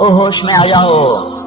ओ होश में आ जाओ,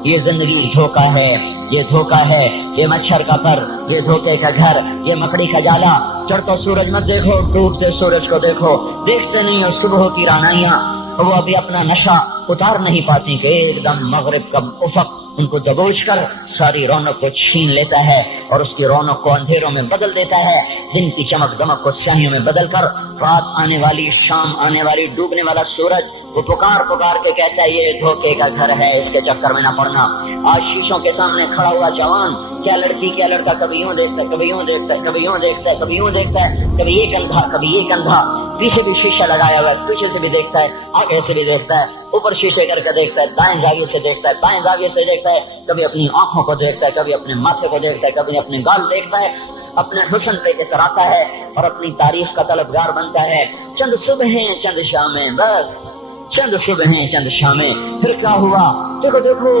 ये जिंदगी धोखा है, ये धोखा है, ये मच्छर का पर, ये धोखे का घर, ये मकड़ी का जाला। चढ़ता सूरज मत देखो, डूबते सूरज को देखो, देखते नहीं हो सुबह की रानाइयां। वो अभी अपना नशा उतार नहीं पाती कि एकदम मगरिब का उफक उनको दबोच कर सारी रौनक को छीन लेता है और उसकी रौनक को अंधेरों में बदल देता है, दिन की चमक दमक को स्याहियों में बदल कर रात आने वाली, शाम आने वाली, डूबने वाला सूरज वो पुकार पुकार के कहता है ये धोखे का घर है, इसके चक्कर में ना पड़ना। आज शीशों के सामने खड़ा हुआ जवान, क्या लड़की क्या लड़का, कभी यूं देखता है, कभी यूं देखता है, कभी यूं देखता है, कभी यूं देखता है, कभी एक अंधा कभी एक अंधा, पीछे भी शीशा लगाया हुआ है, पीछे से भी देखता है, आगे से भी देखता है, ऊपर शीशे करके देखता है, दाएं जाविये से देखता है, बाएं जाविये से देखता है, कभी अपनी आंखों को देखता है, कभी अपने माथे को देखता है, कभी अपने गाल देखता है, अपने हुस्न पे इतराता है और अपनी तारीफ का तलबगार बनता है। चंद सुबहें चंद शामें, बस चंद सुबहें चंद शामें, फिर क्या हुआ? देखो देखो,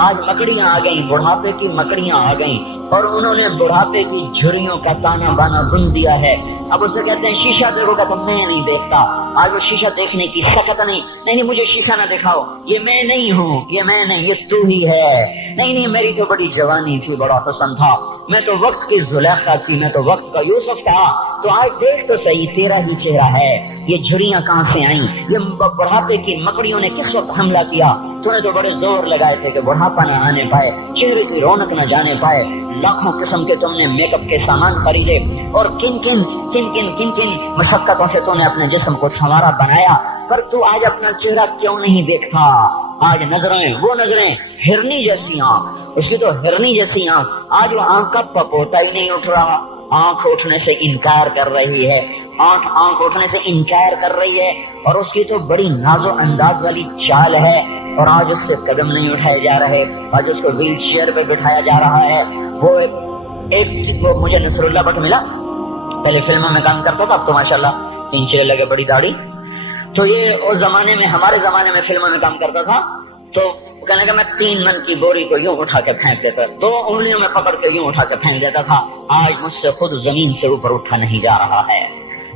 आज मकड़ियां आ गईं, बुढ़ापे की मकड़ियां आ गईं और उन्होंने बुढ़ापे की झुर्रियों का ताना बाना बुन दिया है। अब उसे कहते हैं शीशा देखोगा तो मैं नहीं देखता। आज वो शीशा देखने की सकत नहीं, मुझे शीशा ना दिखाओ, ये मैं नहीं हूँ, ये मैं नहीं, ये तू ही है। नहीं, मेरी तो बड़ी जवानी थी, बड़ा हुस्न था, मैं तो वक्त की जुलेखा थी, मैं तो वक्त का यूसुफ था। तो आज देख तो सही, तेरा ही चेहरा है, ये झुर्रियां कहाँ से आई, ये बुढ़ापे की मकड़ियों ने किस वक्त हमला किया? तूने तो बड़े जोर लगाए थे कि बुढ़ापा न आने पाए, चेहरे की रौनक न जाने पाए, लाखों किस्म के तुमने मेकअप के सामान खरीदे और किन किन मशक्कतों से तूने अपने जिस्म को संवारा बनाया, पर तू आज अपना चेहरा क्यों नहीं देखता? आज नजरें, वो नजरें हिरनी जैसी आंख, उसकी तो हिरनी जैसी आंख, आज वो आंख का पपोता ही नहीं उठ रहा, आंख उठने से इनकार कर रही है, आंख उठने से इनकार कर रही है और उसकी तो बड़ी नाजो अंदाज वाली चाल है और आज उससे कदम नहीं उठाए जा रहे, आज उसको व्हील चेयर पे बिठाया जा रहा है। वो एक मुझे नसरुल्लाह भट्ट मिला, पहले फिल्मों में काम करता था, अब तो माशाल्लाह 3 लगे, बड़ी दाढ़ी। तो ये उस जमाने में, हमारे जमाने में फिल्मों में काम करता था, तो कहने का मैं 3 मन की बोरी को यूं उठा के फेंक देता, 2 उंगलियों में पकड़ के यूं उठा के फेंक देता था। आज मुझसे खुद जमीन से ऊपर उठा नहीं जा रहा है।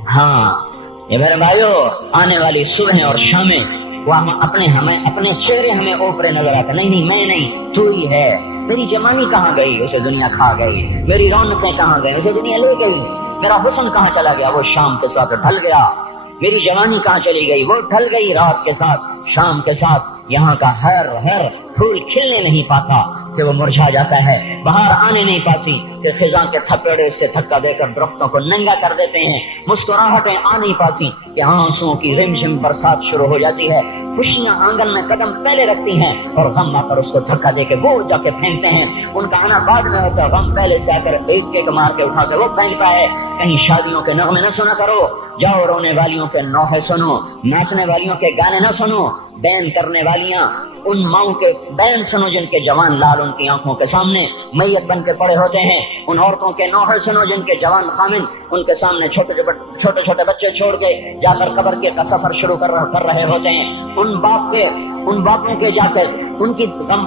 हाँ ये मेरे भाइयों, आने वाली सुबह और शामें वो अपने चेहरे हमें ओपरे नजर आते, नहीं मैं नहीं, तू ही है। मेरी जवानी कहाँ गई, उसे दुनिया खा गई, मेरी रौनकें कहाँ गई, उसे दुनिया ले गई, मेरा हुस्न कहाँ चला गया, वो शाम के साथ ढल गया, मेरी जवानी कहाँ चली गई, वो ढल गई रात के साथ, शाम के साथ। यहाँ का हर फूल खिलने नहीं पाता कि वो मुरझा जाता है, बाहर आने नहीं पाती कि खिजा के थपेड़े से धक्का देकर दरख्तों को नंगा कर देते हैं, मुस्कुराहटें आ नहीं पाती कि आंसुओं की रिमझिम बरसात शुरू हो जाती है, खुशियां आंगन में कदम पहले रखती हैं और गम आकर उसको धक्का देके वो जाके फेंकते हैं। उनका आना बाद में होता है, गम पहले से आकर एक मार के उठा के वो फेंकता है। कहीं शादियों के नगमे न सुना करो, जाओ रोने वालियों के नौहे सुनो, नाचने वालियों के गाने न सुनो, बैन करने वालियां उन माओं के बैन सुनो जिनके जवान लाल उनकी आंखों के सामने मैयत बन के पड़े होते हैं, उन औरतों के नौहे सुनो जिनके जवान खामिन उनके सामने छोटे छोटे बच्चे छोड़ के जाकर कब्र का सफर शुरू कर रहे होते हैं। उन बापों के जाकर उनकी गम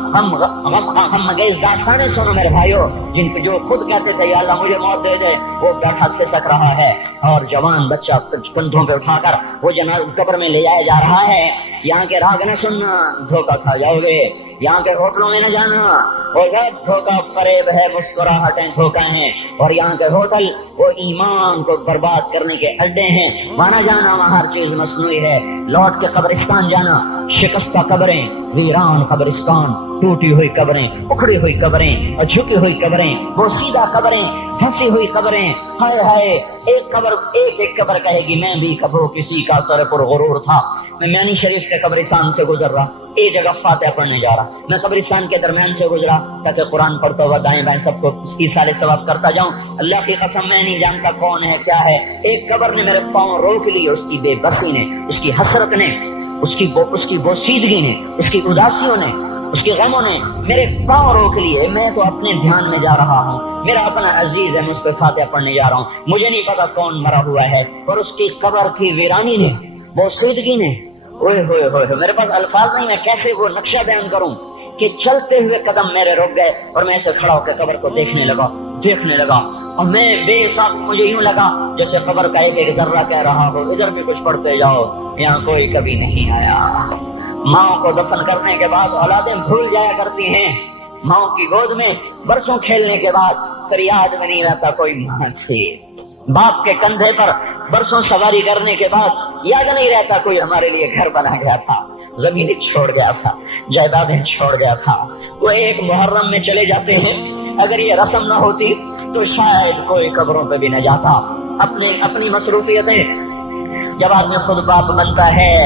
दास्तानें सुनो मेरे भाइयों, जिनके जो खुद कहते थे या अल्लाह मुझे मौत दे दे, वो बैठा सिसक रहा है और जवान बच्चा कंधों पे उठाकर वो जनाज़ा कब्र में ले जाया जा रहा है। यहाँ के राग न सुनना, धोखा खा जाओगे, यहाँ के होटलों में न जाना, वो सब धोखा फरेब है, मुस्कुराहटें धोखा हैं, और यहाँ के होटल वो ईमान को बर्बाद करने के अड्डे हैं। वहां जाना, वहां हर चीज मसनूई है। लौट के कब्रिस्तान जाना, शिकस्ता कब्रें, वीरान कब्रिस्तान, टूटी हुई कब्रें, उखड़ी हुई कब्रें और झुकी हुई कब्रें, वो सीधा कब्रें, फंसी हुई कब्रें, हाय हाय। एक कब्र कहेगी मैं भी कबो किसी का सर पर गुरूर था। मैं म्यानी शरीफ के कब्रिस्तान से गुजर रहा, एक जगह फातिहा पढ़ने जा रहा, मैं कब्रिस्तान के दरमियान से गुजरा ताकि कुरान पढ़ता हुआ दाएं बाएं सबको ईसाले सवाब करता जाऊं। अल्लाह की कसम मैं नहीं जानता कौन है क्या है, एक कब्र ने मेरे पांव रोक लिए, उसकी बेबसी ने, उसकी हसरत ने, उसकी बोसीदगी ने, उसकी उदासियों ने, उसके गमों ने मेरे पांव रोक लिए। मैं तो अपने ध्यान में जा रहा हूँ, मेरा अपना अजीज है, मैं उस पर फातिहा पढ़ने जा रहा हूँ, मुझे नहीं पता कौन मरा हुआ है, और उसकी कब्र की वीरानी ने, बोसीदगी ने, ओए होए होए, मेरे पास अल्फाज नहीं, मैं कैसे वो नक्शा बयान करूं कि चलते हुए कदम मेरे रुक गए और मैं ऐसे खड़ा होकर कब्र को देखने लगा और मैं बेसाख, मुझे यूं लगा जैसे कब्र का एक जर्रा कह रहा हो, इधर भी कुछ पढ़ते जाओ, यहाँ कोई कभी नहीं आया, माओ को दफन करने के बाद औलादें भूल जाया करती हैं। माओ की गोद में बरसों खेलने के बाद फिर याद में नहीं रहता कोई मां थी। बाप के कंधे पर बरसों सवारी करने के बाद याद नहीं रहता कोई हमारे लिए घर बना गया था, जमीन छोड़ गया था, जायदादें छोड़ गया था। वो एक मुहर्रम में चले जाते हैं, अगर ये रस्म न होती तो शायद कोई कब्रों पे भी न जाता। अपनी मसरूफियतें, जब आदमी खुद बाप बनता है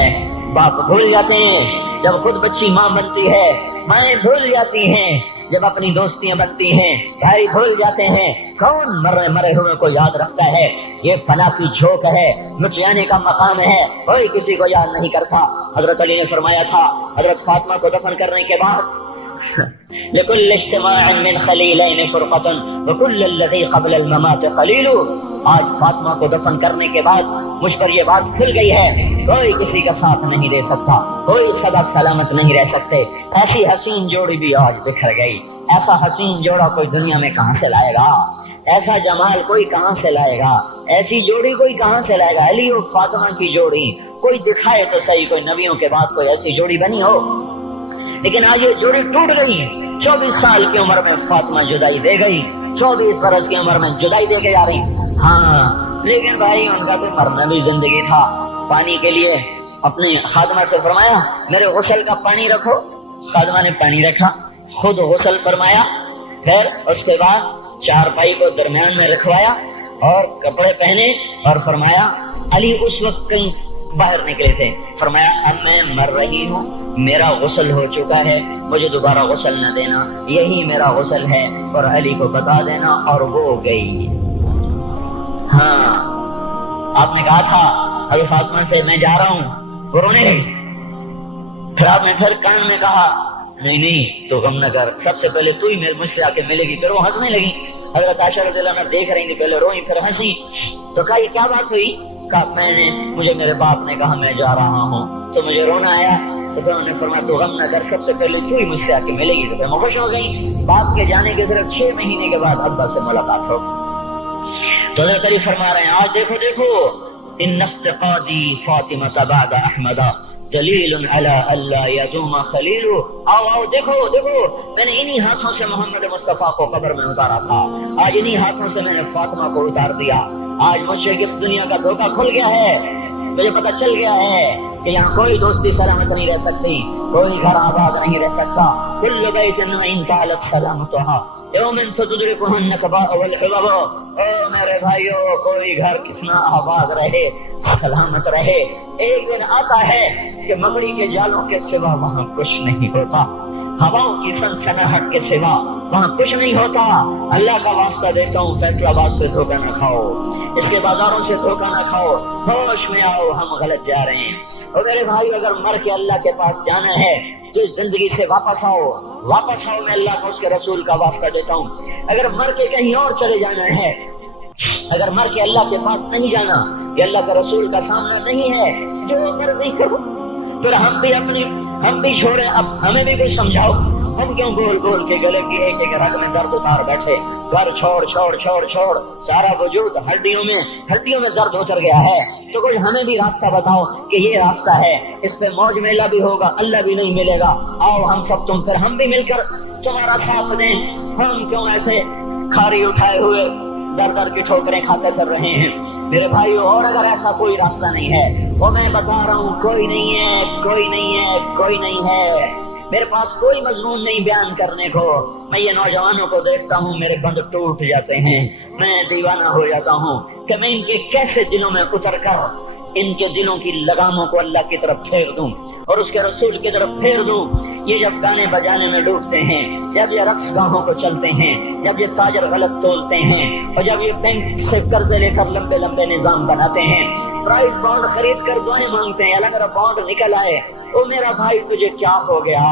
बाप भूल जाते हैं, जब खुद बच्ची माँ बनती है माएं भूल जाती हैं, जब अपनी दोस्तियां बनती हैं भाई भूल जाते हैं। कौन मरे हुए को याद रखता है? ये फना की झोंक है, मिट जाने का मकाम है, कोई किसी को याद नहीं करता। हजरत अली ने फरमाया था हजरत फातिमा को दफन करने के बाद लकुल्ल इज्तिमाअन मिन खलीलैन फुरक़तन व कुल्लु लज़ी क़ब्ल अल-ममात क़लीलु। आज फातिमा को दफन करने के बाद मुझ पर यह बात खुल गई है, कोई किसी का साथ नहीं दे सकता, कोई सदा सलामत नहीं रह सकते। ऐसी हसीन जोड़ी भी आज बिखर गई। ऐसा हसीन जोड़ा कोई दुनिया में कहां से लाएगा? ऐसा जमाल कोई कहां से लाएगा? ऐसी जोड़ी कोई कहां से लाएगा? अली और फातिमा की जोड़ी कोई दिखाए तो सही, कोई नबियों के बाद कोई ऐसी जोड़ी बनी हो। लेकिन आज ये जोड़ी टूट गई। 24 साल की उम्र में फातिमा जुदाई दे गई, 24 बरस की उम्र में जुदाई दे के जा रही। हाँ, लेकिन भाई उनका भी मरना भी जिंदगी था। पानी के लिए अपने खादमा से फरमाया मेरे गुस्ल का पानी रखो। खादमा ने पानी रखा, खुद गुस्ल फरमाया, फिर उसके बाद चारपाई को दरमियान में रखवाया और कपड़े पहने और फरमाया अली उस वक्त कहीं बाहर निकले थे, फरमाया अब मैं मर रही हूँ, मेरा गुस्ल हो चुका है, मुझे दोबारा गुस्ल न देना, यही मेरा गुस्ल है और अली को बता देना। और वो गई। हाँ, आपने कहा था अभी फातिमा से मैं जा रहा हूँ, वो रोने लगी। फिर आपने फिर कान में कहा नहीं तो गम न कर, सबसे पहले तू ही मुझसे आके मिलेगी। फिर वो हंसने लगी। हज़रत आयशा रज़ियल्लाहु अन्हा देख रही थी, पहले रोई फिर हंसी। तो कहा ये क्या बात हुई? कहा मुझे मेरे बाप ने कहा मैं जा रहा हूँ तो मुझे रोना आया। तो उन्होंने फरमाया तो गम न कर, सबसे पहले तू ही मुझसे आके मिलेगी। तो मैं खुश हो गई। बाप के जाने के सिर्फ 6 महीने के बाद अब्बा से मुलाकात हो। तो हज़रत अली फरमा रहे हैं आज देखो देखो इन इफ्तिक़ादी फातिमा बअद अहमदा दलील अला अल्ला यदूम खलीलु। आओ आओ देखो देखो, मैंने इन्हीं हाथों से मोहम्मद मुस्तफा को कब्र में उतारा था, आज इन्हीं हाथों से मैंने फातिमा को उतार दिया। आज मुझे कि दुनिया का धोखा खुल गया है, मुझे पता चल गया है कि यहाँ कोई दोस्ती सलामत नहीं रह सकती, कोई घर आबाद नहीं रह सकता। कुल्लु बैतिन इन तालत सलामतुहा यौमन सतुदरिकुहुन नकबा वल हुबब। ओ मेरे भाइयों, कोई घर कितना आबाद रहे, सलामत रहे, एक दिन आता है कि मकड़ी के जालों के सिवा वहाँ कुछ नहीं होता, हवाओं की सनसनाहट के सिवा वहाँ कुछ नहीं होता। अल्लाह का वास्ता देता हूँ, फैसलाबाद से धोखा न खाओ, इसके बाजारों से धोखा न खाओ, होश में आओ, हम गलत जा रहे हैं। और मेरे भाई अगर मर के अल्लाह के पास जाना है तो इस जिंदगी से वापस आओ, वापस आओ। मैं अल्लाह को उसके रसूल का वास्ता देता हूँ। अगर मर के कहीं और चले जाना है, अगर मर के अल्लाह के पास नहीं जाना, ये अल्लाह का रसूल का सामना नहीं है, जो मर्जी करो। फिर हम भी छोड़े, अब हमें भी कुछ समझाओ। हम क्यों गोल गोल के गले की एक एक रग में दर्द उतार बैठे? घर छोड़ छोड़ छोड़ छोड़, सारा वजूद हड्डियों में दर्द उतर गया है। तो कोई हमें भी रास्ता बताओ कि ये रास्ता है, इस पे मौज मेला भी होगा, अल्लाह भी नहीं मिलेगा। आओ हम सब तुम फिर हम भी मिलकर तुम्हारा साथ दें। हम क्यों ऐसे खारी उठाए हुए दर दर की ठोकरें खाते कर रहे हैं मेरे भाइयों? और अगर ऐसा कोई रास्ता नहीं है, वो मैं बता रहा हूँ, कोई नहीं है, कोई नहीं है, कोई नहीं है। मेरे पास कोई मजमून नहीं बयान करने को। मैं ये नौजवानों को देखता हूँ, मेरे बंद टूट जाते हैं, मैं दीवाना हो जाता हूँ कि मैं इनके कैसे दिलों में उतर कर इनके दिलों की लगामों को अल्लाह की तरफ फेर दूं और उसके रसूल की तरफ फेर दूं। ये जब गाने बजाने में डूबते हैं, जब ये रक्स गाहों को चलते हैं, जब ये ताजर गलत तोलते हैं, और जब ये बैंक से कर्जे लेकर लंबे लंबे निजाम बनाते हैं, प्राइस बॉन्ड खरीद कर दुआएं मांगते हैं, अल्लाह मेरा बॉन्ड निकल आए। ओ मेरा भाई तुझे क्या हो गया?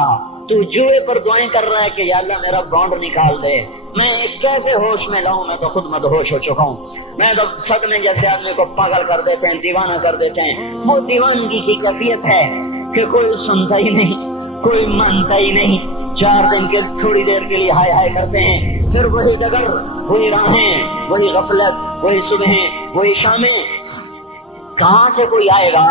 तू जुए पर दुआएं कर रहा है कि या अल्लाह मेरा बॉन्ड निकाल दे। मैं कैसे होश में लाऊं? मैं तो खुद मदहोश हो चुका हूँ। मैं तो सदमे जैसे आदमी को पागल कर देते हैं, दीवाना कर देते हैं। वो दीवानगी की कैफियत है कि कोई सुनता ही नहीं, कोई मानता ही नहीं। 4 दिन के थोड़ी देर के लिए हाय हाय करते हैं, फिर वही डगर, वही राहें, वही गफलत, वही सुबह, वही शामें। कहाँ से कोई आएगा?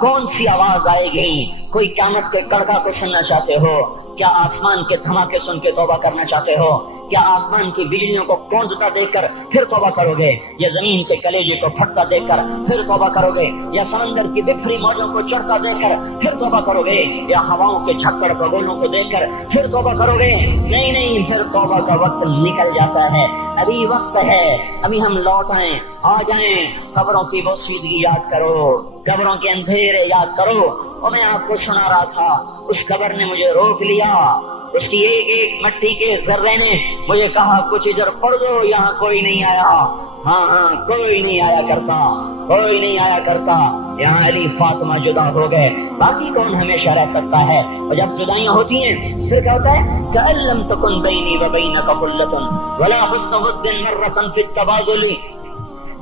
कौन सी आवाज आएगी? कोई क़यामत के कड़का को सुनना चाहते हो? क्या आसमान के धमाके सुन के तौबा करना चाहते हो? क्या आसमान की बिजलियों को गूंजता देखकर फिर तौबा करोगे? या जमीन के कलेजे को फटता देखकर फिर तौबा करोगे? या समंदर की बिखरी मौजों को चढ़ता देखकर फिर तौबा करोगे? या हवाओं के झक्कड़ खगोलों को देखकर फिर तौबा करोगे? नहीं नहीं, फिर तौबा का वक्त निकल जाता है। अभी वक्त है, अभी हम लौट आए, आ जाए। कब्रों की बोसीदगी याद करो, कब्रों के अंधेरे याद करो। और मैं आपको सुना रहा था, उस कब्र ने मुझे रोक लिया, उसकी एक एक मट्टी के जर्रे ने मुझे कहा कुछ इधर पढ़ दो, यहाँ कोई नहीं आया। हाँ, कोई नहीं आया करता, कोई नहीं आया करता। यहाँ अली फातिमा जुदा हो गए, बाकी कौन हमेशा रह सकता है? और जब जुदाइयाँ होती हैं फिर क्या होता है? कअल्लम तकुन बैनी व बैनका खुल्लतुन वला हुस्नुद्दीन मर्रतन फित तबादुली।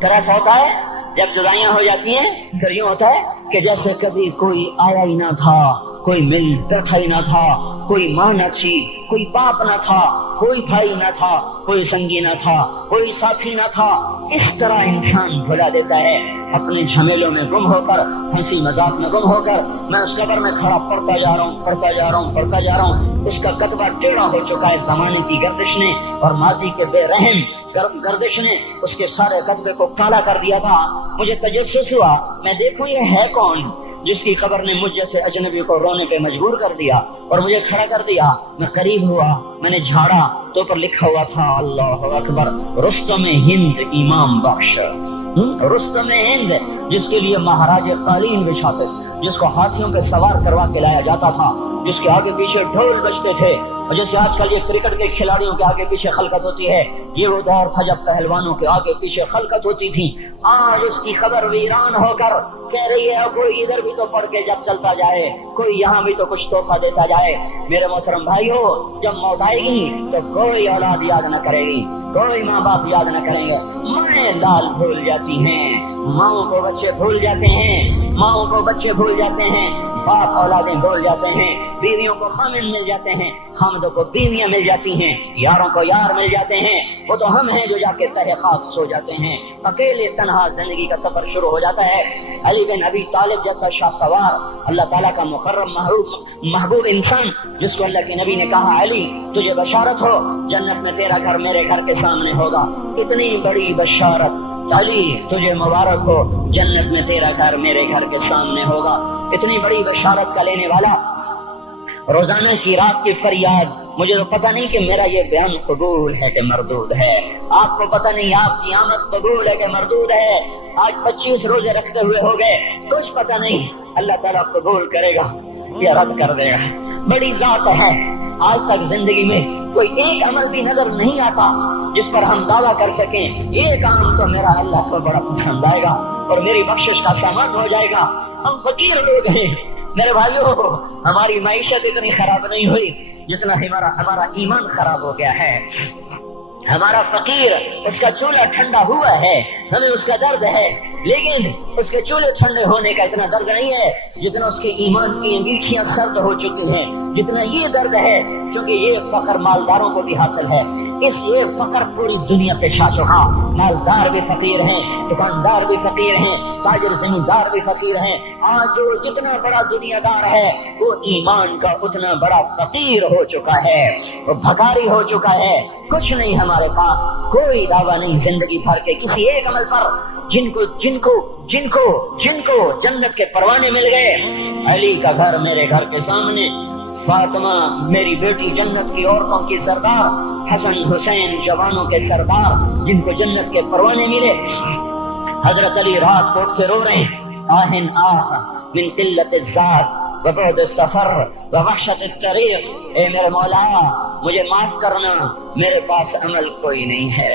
फिर ऐसा होता है जब जुदाइयाँ हो जाती हैं, फिर यूँ होता है कि जैसे कभी कोई आया ही ना था, कोई मिल बैठा ही ना था, कोई माँ न थी, कोई बाप न था, कोई भाई न था, कोई संगी न था, कोई साथी न था। इस तरह इंसान भुला देता है, अपने झमेलों में गुम होकर, हंसी मजाक में गुम होकर। मैं उस कब्र में खड़ा पढ़ता जा रहा हूँ, पढ़ता जा रहा हूँ, पढ़ता जा रहा हूँ। उसका कतबा टेढ़ा हो चुका है जमाने की गर्दिश ने और माजी के बेरहम गर्दिश ने उसके सारे कतबे को काला कर दिया था। मुझे तजस्सुस हुआ, मैं देखूं ये है कौन जिसकी खबर ने मुझ जैसे अजनबी को रोने पे मजबूर कर दिया और मुझे खड़ा कर दिया। मैं करीब हुआ, मैंने झाड़ा तो पर लिखा हुआ था अल्लाह अकबर, रुस्तम हिंद इमाम बख्श। रुस्तम हिंद, जिसके लिए महाराज कालीन बिछाते, जिसको हाथियों पे सवार करवा के लाया जाता था, जिसके आगे पीछे ढोल बजते थे। और जैसे आजकल ये क्रिकेट के खिलाड़ियों के आगे पीछे खलकत होती है, ये वो दौर था जब पहलवानों के आगे पीछे खलकत होती थी। आज उसकी खबर वीरान होकर कह रही है कोई इधर भी तो पढ़ के जब चलता जाए, कोई यहाँ भी तो कुछ तोहफा देता जाए। मेरे मोहतरम भाइयों, जब मौत आएगी तो कोई औलाद याद न करेगी, कोई माँ बाप याद न करेंगे। माएँ लाल भूल जाती हैं, माओ को बच्चे भूल जाते हैं, माओ को बच्चे भूल जाते हैं, बाप औलादें भूल जाते हैं, बीवियों को खामिद मिल जाते हैं, खामदों को बीवियां मिल जाती हैं, यारों को यार मिल जाते हैं। वो तो हम हैं जो जाके तहे खाक सो जाते हैं। अकेले तन्हा जिंदगी का सफर शुरू हो जाता है। अली बिन अबी तालिब जैसा शाह सवार, अल्लाह ताला का मुकर्रम महबूब इंसान, जिसको अल्लाह के नबी ने कहा अली तुझे बशारत हो, जन्नत में तेरा घर मेरे घर के सामने होगा। इतनी बड़ी बशारत, अली तुझे मुबारक हो, जन्नत में तेरा घर मेरे घर के सामने होगा। इतनी बड़ी बशारत का लेने वाला, रोजाना की रात की फरियाद। मुझे तो पता नहीं कि मेरा ये बयान कबूल है कि मरदूद है। आपको पता नहीं आपकी आमद कबूल है कि मरदूद है। आज 25 रोजे रखते हुए हो गए, कुछ पता नहीं अल्लाह ताला कबूल करेगा या रद्द कर देगा। बड़ी जात है, आज तक जिंदगी में कोई एक अमल भी नजर नहीं आता जिस पर हम दावा कर सकें ये काम तो मेरा अल्लाह को बड़ा पसंद आएगा और मेरी बख्शिश का सामान हो जाएगा। हम फकीर लोग हैं मेरे भाइयों, हमारी मईशत इतनी खराब नहीं हुई जितना हमारा ईमान खराब हो गया है। हमारा फकीर, उसका चूल्हा ठंडा हुआ है, हमें उसका दर्द है, लेकिन उसके चूल्हे ठंडे होने का इतना दर्द नहीं है जितना उसके ईमान की अंगीठियां सर्द हो चुकी हैं, जितना ये दर्द है। क्योंकि ये फकर मालदारों को भी हासिल है, ये फकर पूरी दुनिया पे छा चुका। मालदार भी फकीर हैं, दुकानदार भी फकीर हैं, ताजिर जमींदार भी फकीर हैं। आज जो जितना बड़ा दुनियादार है वो ईमान का उतना बड़ा फकीर हो चुका है, वो भकारी हो चुका है। कुछ नहीं हमारे पास, कोई दावा नहीं जिंदगी भर के किसी एक अमल पर। जिनको जन्नत के परवाने मिल गए, अली का घर मेरे घर के सामने, फातिमा मेरी बेटी जन्नत की औरतों की सरदार, हसन हुसैन जवानों के सरदार, जिनको जन्नत के परवाने मिले। हजरत अली रात को उठ के रो रहे हैं, आहिन आह मिन किल्लत ज़ात व बुअद सफर व वहशत तरीक़। ए मेरे मौला मुझे माफ करना, मेरे पास अमल कोई नहीं है।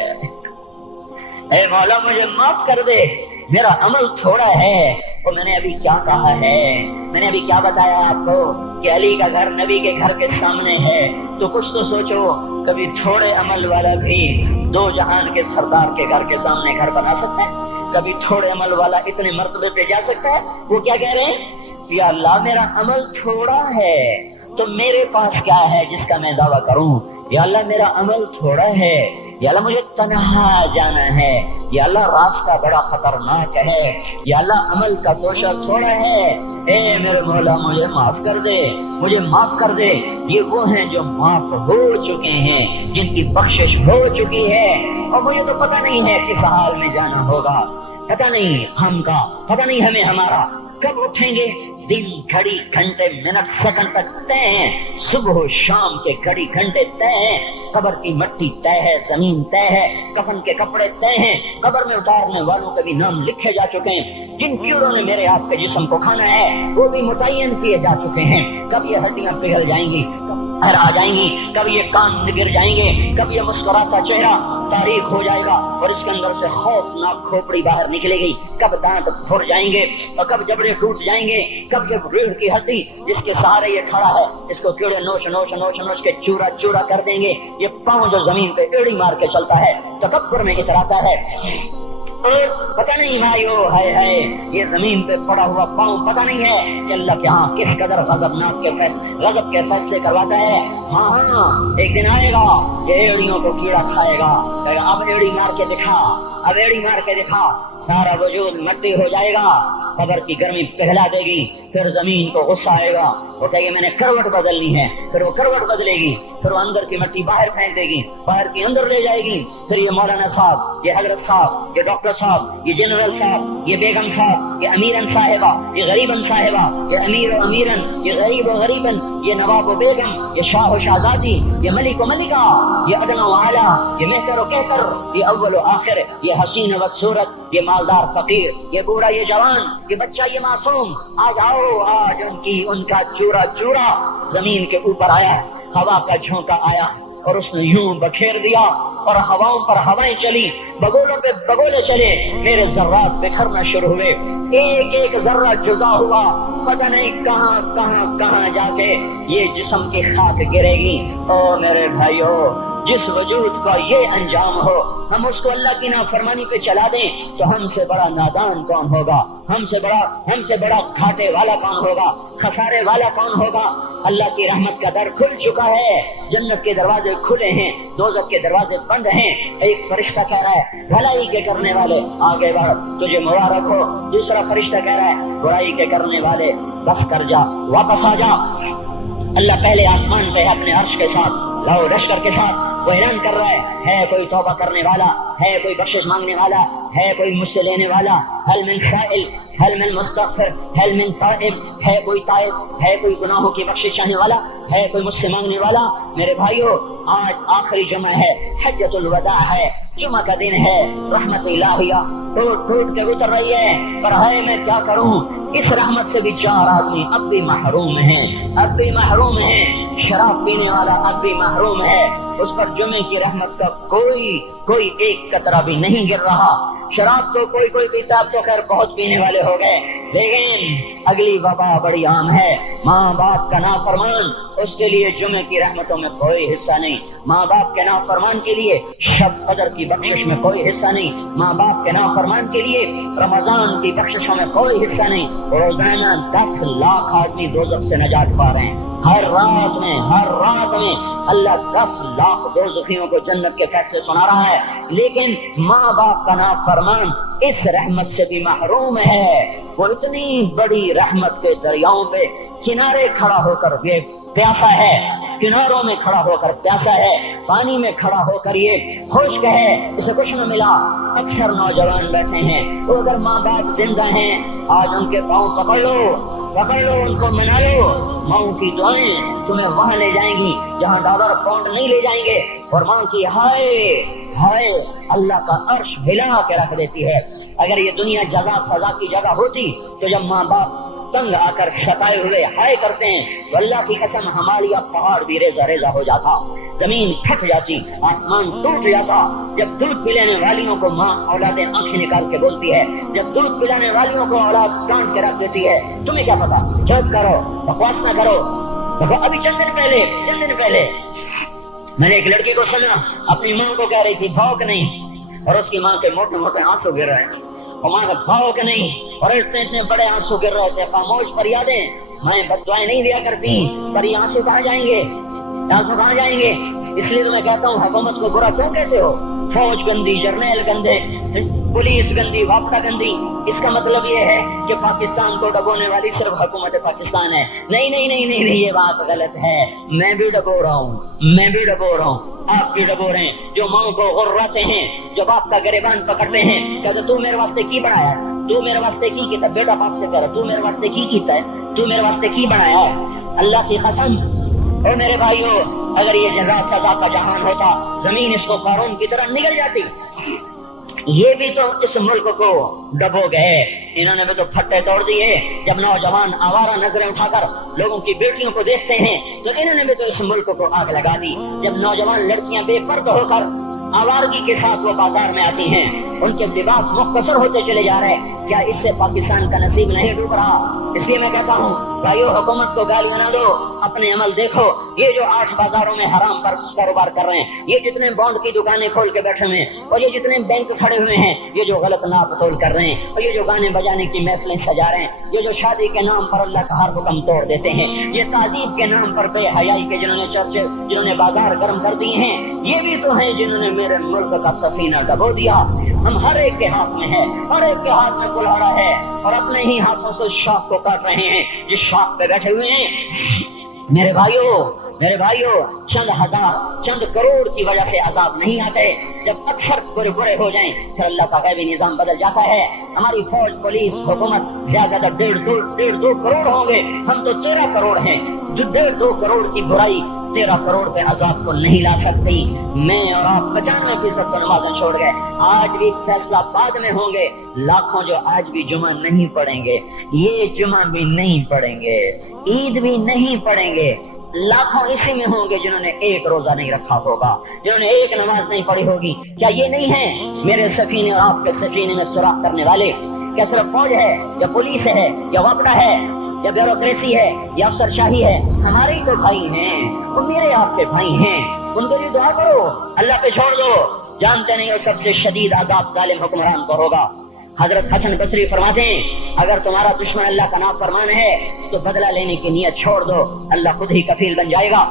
ए मौला मुझे माफ कर दे, मेरा अमल थोड़ा है। और मैंने अभी क्या कहा है, मैंने अभी क्या बताया आपको कि अली का घर नबी के घर के सामने है। तो कुछ तो सोचो, कभी थोड़े अमल वाला भी दो जहान के सरदार के घर के सामने घर बना सकता है? कभी थोड़े अमल वाला इतने मर्तबे पे जा सकता है? वो क्या कह रहे हैं, या अल्लाह मेरा अमल थोड़ा है तो मेरे पास क्या है जिसका मैं दावा करूं? या अल्लाह मेरा अमल थोड़ा है, یا اللہ مجھے تنہا جانا ہے، یا اللہ راستہ بڑا خطرناک ہے، یا اللہ عمل کا توشہ تھوڑا ہے، اے میرے مولا مجھے معاف کر دے، مجھے معاف کر دے۔ یہ وہ ہیں جو معاف ہو چکے ہیں، جن کی بخشش ہو چکی ہے، اور مجھے تو پتہ نہیں ہے کس حال میں جانا ہوگا، پتہ نہیں ہم کا، پتہ نہیں ہمیں ہمارا کب اٹھیں گے۔ دن گھڑی گھنٹے منٹ سیکنڈ تک طے ہیں، صبح و شام کے گھڑی گھنٹے طے ہیں، قبر کی مٹی طے ہے، زمین طے ہے، کفن کے کپڑے طے ہیں، قبر میں اتارنے والوں کے بھی نام لکھے جا چکے ہیں، جن کیڑوں نے میرے آپ کے جسم کو کھانا ہے وہ بھی متعین کیے جا چکے ہیں۔ کب یہ ہڈیاں پگھل جائیں گی، باہر آ جائیں گی، کب یہ کان گر جائیں گے، کب یہ مسکراتا چہرہ تاریخ ہو جائے گا اور اس کے اندر سے خوفناک کھوپڑی باہر نکلے گی، کب دانت پھر جائیں گے اور کب جبڑے ٹوٹ جائیں گے، کب یہ ریڑھ کی ہڈی جس کے سہارے یہ کھڑا ہے اس کو کیڑے نوچ نوچ نوچ نوچ کے چورا چورا کر دیں گے، یہ پاؤں جو زمین پہ ایڑی مار کے چلتا ہے تکبر میں اتراتا ہے، اور پتہ نہیں بھائیو ہے یہ زمین پہ پڑا ہوا پاؤں پتہ نہیں ہے کہ اللہ کے ہاں کس قدر غضب کے فیصلے کرواتا ہے۔ ہاں ایک دن آئے گا کہ ایڑیوں کو کیڑا کھائے گا، کہے گا اب ایڑی مار کے دکھا، اب ایڑی مار کے دکھا، سارا وجود مٹی ہو جائے گا، قبر کی گرمی پگھلا دے گی، پھر زمین کو غصہ آئے گا، وہ کہے گی میں نے کروٹ بدلنی ہے، پھر وہ کروٹ بدلے گی، پھر وہ اندر کی مٹی باہر پھینک دے گی، باہر کی اندر لے جائے گی، پھر یہ مولانا صاحب، یہ حضرت صاحب، یہ ڈاکٹر صاحب، یہ جنرل صاحب، یہ بیگم صاحب، یہ امیرن صاحبہ، یہ غریبن صاحبہ، یہ امیر و امیرن، یہ غریب و غریبن، یہ نواب و بیگم، یہ شاہ و شہزادی، یہ ملک و ملکہ، یہ ادنا و اعلیٰ، یہ مہتر و کہتر، یہ اول و آخر، یہ حسین و صورت، یہ مالدار فقیر، یہ بوڑھا یہ جوان، یہ بچہ یہ معصوم، آج آؤ، آج ان کا چورا چورا زمین کے اوپر آیا، ہوا کا جھونکا آیا اور اس نے یوں بکھیر دیا اور ہواؤں پر ہوائیں چلی، بگولوں پہ بگولے چلے، میرے ذرات بکھرنا شروع ہوئے، ایک ایک ذرہ جدا ہوا، پتہ نہیں کہاں کہاں کہاں جا کے یہ جسم کی خاک گرے گی۔ او میرے بھائیو، جس وجود کا یہ انجام ہو، ہم اس کو اللہ کی نافرمانی پہ چلا دیں تو ہم سے بڑا نادان کون ہوگا، ہم سے بڑا گھاٹے والا کون ہوگا، خسارے والا کون ہوگا۔ اللہ کی رحمت کا در کھل چکا ہے، جنت کے دروازے کھلے ہیں، دوزخ کے دروازے بند ہیں۔ ایک فرشتہ کہہ رہا ہے بھلائی کے کرنے والے آگے بڑھ، تجھے مبارک ہو، دوسرا فرشتہ کہہ رہا ہے برائی کے کرنے والے بس کر جا، واپس آ جا۔ اللہ پہلے آسمان پہ اپنے عرش کے ساتھ، لو لشکر کے ساتھ وہ اعلان کر رہا ہے کوئی توبہ کرنے والا، ہے کوئی بخشش مانگنے والا، ہے کوئی مجھ سے لینے والا، هل من سائل، هل من مستغفر، هل من تائب، ہے کوئی تائب، ہے کوئی گناہوں کی بخشش چاہنے والا، ہے کوئی مجھ سے مانگنے والا۔ میرے بھائیو، آج آخری جمعہ ہے، حجۃ الوداع ہے، جمعہ کا دن ہے، رحمت الہیہ ٹوٹ ٹوٹ کے اتر رہی ہے، پر ہے میں کیا کروں، اس رحمت سے بھی 4 آدمی اب بھی محروم ہیں، شراب پینے والا اب بھی محروم ہے، اس پر جمعے کی رحمت کا کوئی ایک قطرہ بھی نہیں گر رہا۔ شراب تو کوئی پیتا، اب تو خیر بہت پینے والے ہو گئے، لیکن اگلی وبا بڑی عام ہے، ماں باپ کا نافرمان، اس کے لیے جمعے کی رحمتوں میں کوئی حصہ نہیں، ماں باپ کے نافرمان کے لیے شب قدر کی بخشش میں کوئی حصہ نہیں، ماں باپ کے نافرمان کے لیے رمضان کی بخششوں میں کوئی حصہ نہیں۔ روزانہ 10 لاکھ آدمی دوزخ سے نجات پا رہے ہیں، ہر رات میں اللہ 10 لاکھ دوزخیوں کو جنت کے فیصلے سنا رہا ہے، لیکن ماں باپ کا نافرمان اس رحمت سے بھی محروم ہے۔ وہ اتنی بڑی رحمت کے دریاؤں پہ کنارے کھڑا ہو کر یہ پیاسا ہے، کناروں میں کھڑا ہو کر پیاسا ہے، پانی میں کھڑا ہو کر یہ خشک ہے، اسے کچھ نہ ملا۔ اکثر نوجوان بیٹھے ہیں، وہ اگر ماں باپ زندہ ہیں آج ان کے پاؤں پکڑ لو، ان کو منا لو، ماؤں کی دعائیں تمہیں وہاں لے جائیں گی جہاں ڈالر پاؤنڈ نہیں لے جائیں گے، اور ماں کی ہائے اللہ کا عرش ہلا کے رکھ دیتی ہے۔ اگر یہ دنیا جزا سزا کی جگہ ہوتی تو جب ماں باپ تنگ آ کر ستائے ہوئے ہائے کرتے ہیں تو اللہ کی قسم ہماریا پہاڑ بھی ریزہ ریزہ ہو جاتا، زمین پھٹ جاتی، آسمان ٹوٹ جاتا۔ جب دودھ پلانے والیوں کو ماں اولادیں آنکھیں نکال کے بولتی ہے، جب دودھ پلانے والیوں کو اولاد کاٹ کے رکھ دیتی ہے، تمہیں کیا پتا، چپ کرو، بکواس نہ کرو۔ ابھی چند دن پہلے میں نے ایک لڑکی کو سنا، اپنی ماں کو کہہ رہی تھی بھوک نہیں، اور اس کی ماں کے موٹے موٹے آنسو گر رہے ہیں، اور ماں کا بھوک نہیں، اور اتنے بڑے آنسو گر رہے تھے۔ خاموش فریادیں، میں بد دعائیں نہیں دیا کرتی، پر یہ آنسو کہاں جائیں گے، اس لیے تو میں کہتا ہوں حکومت کو برا کیوں کہتے ہو؟ فوج گندی، جرنیل گندے، پولیس گندی، وابطہ گندی، اس کا مطلب یہ ہے کہ پاکستان کو ڈبونے والی صرف حکومت پاکستان ہے۔ نہیں نہیں نہیں نہیں نہیں، یہ بات غلط ہے۔ میں بھی ڈبو رہا ہوں، میں بھی ڈبو رہا ہوں، آپ بھی ڈبو رہے ہیں۔ جو ماں کو غرراتے ہیں، جو باپ کا گریبان پکڑتے ہیں، کہتے تو میرے واسطے کی بنایا ہے، تو میرے واسطے کی کیتا؟ بیٹا باپ سے کہہ رہا تو میرے واسطے کی کیتا ہے، تو میرے واسطے کی بنایا ہے؟ اللہ کی قسم اور میرے بھائیوں، اگر یہ جزا سزا کا جہان ہوتا، زمین اس کو قارون کی طرح نگل جاتی۔ یہ بھی تو اس ملک کو ڈبو گئے، انہوں نے بھی تو پھٹے توڑ دیے۔ جب نوجوان آوارہ نظریں اٹھا کر لوگوں کی بیٹیوں کو دیکھتے ہیں تو انہوں نے بھی تو اس ملک کو آگ لگا دی۔ جب نوجوان لڑکیاں بے پردہ ہو کر آوارگی کے ساتھ وہ بازار میں آتی ہیں، ان کے لباس مختصر ہوتے چلے جا رہے ہیں، کیا اس سے پاکستان کا نصیب نہیں ڈوب رہا؟ اس لیے میں کہتا ہوں بھائیو، حکومت کو گالیاں نہ دو، اپنے عمل دیکھو۔ یہ جو 8 بازاروں میں حرام پر کاروبار کر رہے ہیں، یہ جتنے بانڈ کی دکانیں کھول کے بیٹھے ہوئے ہیں، اور یہ جتنے بینک کھڑے ہوئے ہیں، یہ جو غلط ناپ تول کر رہے ہیں، اور یہ جو گانے بجانے کی محفلیں سجا رہے ہیں، یہ جو شادی کے نام پر اللہ کا ہر حکم توڑ دیتے ہیں، یہ تعذیب کے نام پر بے حیائی کے جنہوں نے چرچ، جنہوں نے بازار گرم کر دیے ہیں، یہ بھی تو ہیں جنہوں نے میرے ملک کا سفینہ ڈبو دیا۔ ہم ہر ایک کے ہاتھ میں ہے، ہر ایک کے ہاتھ میں کلہاڑا ہے، اور اپنے ہی ہاتھوں سے شاخ کو کاٹ رہے ہیں جس شاخ پہ بیٹھے ہوئے ہیں۔ میرے بھائیوں، چند ہزار، چند کروڑ کی وجہ سے عذاب نہیں آتے۔ جب اکثر برے ہو جائیں پھر اللہ کا غیبی نظام بدل جاتا ہے۔ ہماری فوج، پولیس، حکومت زیادہ تر 1.5-2 کروڑ ہوں گے، ہم تو 13 کروڑ ہیں۔ جو 1.5-2 کروڑ کی برائی 13 کروڑ پہ عذاب کو نہیں لا سکتی۔ میں اور آپ 95% کو نمازیں چھوڑ گئے، آج بھی فیصلہ بعد میں ہوں گے۔ لاکھوں جو آج بھی جمعہ نہیں پڑھیں گے، یہ جمعہ بھی نہیں پڑھیں گے، عید بھی نہیں پڑھیں گے، لاکھوں اسی میں ہوں گے جنہوں نے ایک روزہ نہیں رکھا ہوگا، جنہوں نے ایک نماز نہیں پڑھی ہوگی۔ کیا یہ نہیں ہے میرے سفینے اور آپ کے سفینے میں سوراخ کرنے والے؟ کیا صرف فوج ہے یا پولیس ہے یا وابڑا ہے یا بیوروکریسی ہے یا افسر شاہی ہے؟ ہمارے ہی تو بھائی ہیں، وہ میرے آپ کے بھائی ہیں، ان کے لیے دعا کرو، اللہ پہ چھوڑ دو۔ جانتے نہیں ہو سب سے شدید عذاب ظالم حکمران کو ہوگا۔ حضرت حسن بصری فرماتے ہیں اگر تمہارا دشمن اللہ کا نافرمان ہے تو بدلہ لینے کی نیت چھوڑ دو، اللہ خود ہی کفیل بن جائے گا۔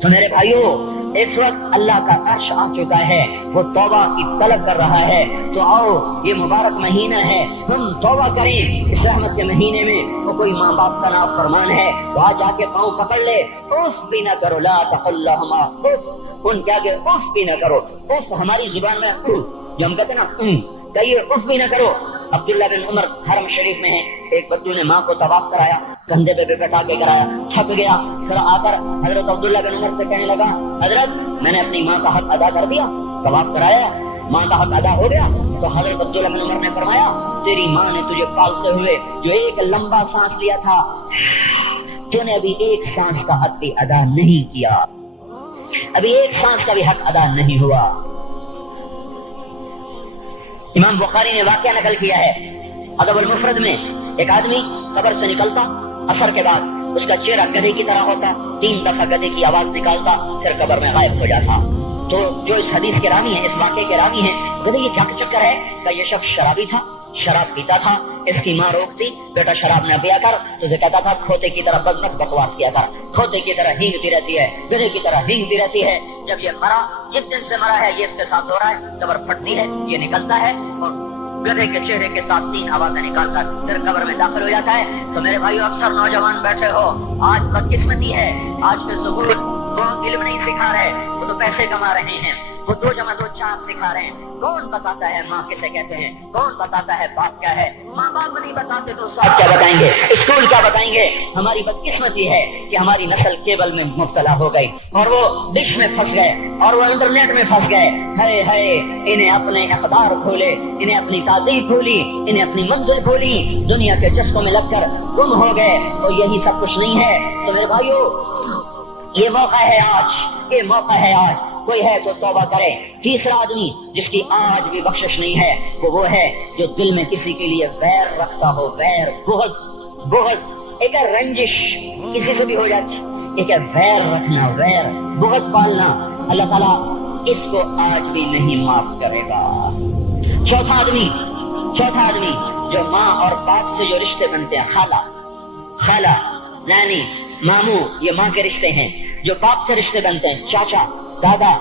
تو میرے بھائیوں، اس وقت اللہ کا عرش آ چکا ہے، وہ توبہ کی طلب کر رہا ہے۔ تو آؤ، یہ مبارک مہینہ ہے، ہم توبہ کریں۔ اس رحمت کے مہینے میں وہ کوئی ماں باپ کا نافرمان ہے تو آج جا کے پاؤں پکڑ لے، اف بھی نہ کرو، لا تقل لہما اف، ان کے آگے اف بھی نہ کرو۔ اف ہماری زبان میں جو ہم کہتے ہیں نا، کہیے اف بھی نہ کرو۔ عبداللہ بن عمر حرم شریف میں ہے، ایک بدو نے ماں کو طواف کرایا، کندھے پہ بٹھا کے کرایا، تھک گیا، پھر آ کر حضرت عبداللہ بن عمر سے کہنے لگا حضرت میں نے اپنی ماں کا حق ادا کر دیا، طواف کرایا، ماں کا حق ادا ہو گیا۔ تو حضرت عبداللہ بن عمر نے فرمایا تیری ماں نے تجھے پالتے ہوئے جو ایک لمبا سانس لیا تھا، تو نے ابھی ایک سانس کا حق بھی ادا نہیں کیا، ابھی ایک سانس کا بھی حق ادا نہیں ہوا۔ امام بخاری نے واقعہ نقل کیا ہے ادب المفرد میں، ایک آدمی قبر سے نکلتا، عصر کے بعد اس کا چہرہ گدھے کی طرح ہوتا، 3 دفعہ گدھے کی آواز نکالتا، پھر قبر میں غائب ہو جاتا۔ تو جو اس حدیث کے راوی ہیں، اس واقعے کے راوی ہیں، گدھے یہ کیا چکر ہے کہ یہ شخص شرابی تھا، شراب پیتا تھا، اس کی ماں روکتی بیٹا شراب نہ پیا کر، تو اسے کہتا تھا کھوتے کی طرح بکواس کیا کر، کھوتے کی طرح ہینگتی رہتی ہے، گدھے کی طرح ہینگتی رہتی ہے۔ جب یہ مرا، جس دن سے مرا ہے یہ اس کے ساتھ ہو رہا ہے، قبر پھٹتی ہے، یہ نکلتا ہے اور گدھے کے چہرے کے ساتھ 3 آوازیں نکال کر پھر قبر میں داخل ہو جاتا ہے۔ تو میرے بھائیو، اکثر نوجوان بیٹھے ہو، آج بدقسمتی ہے، آج کے ظہور وہ علم نہیں سکھا رہے، وہ تو پیسے کما رہے ہیں، وہ 2 + 2 4 سکھا رہے ہیں۔ کون بتاتا ہے ماں کسے کہتے ہیں؟ کون بتاتا ہے باپ کیا ہے؟ ماں باپ نہیں بتاتے تو استاد کیا بتائیں گے؟ اسکول کیا بتائیں گے؟ ہماری بدقسمتی ہے کہ ہماری نسل کیبل میں مبتلا ہو گئی اور وہ ڈش میں پھنس گئے اور وہ انٹرنیٹ میں پھنس گئے۔ ہے انہیں اپنے اخبار کھولے، انہیں اپنی تہذیب کھولی، انہیں اپنی منزل کھولی، دنیا کے چسکوں میں لگ کر گم ہو گئے، اور یہی سب کچھ نہیں ہے۔ تو میرے بھائیو، یہ موقع ہے آج، یہ موقع ہے آج، کوئی ہے تو توبہ کرے۔ تیسرا آدمی جس کی آج بھی بخشش نہیں ہے وہ ہے جو دل میں کسی کے لیے ویر رکھتا ہو، ویر، بغض، ایک ہے رنجش، کسی سے بھی ہو جاتی، ایک ہے ویر رکھنا، ویر، بغض پالنا، اللہ تعالیٰ اس کو آج بھی نہیں معاف کرے گا۔ چوتھا آدمی جو ماں اور باپ سے جو رشتے بنتے ہیں، خالہ، نانی، ماموں، یہ ماں کے رشتے ہیں، जो बाप से रिश्ते बनते हैं, चाचा, दादा,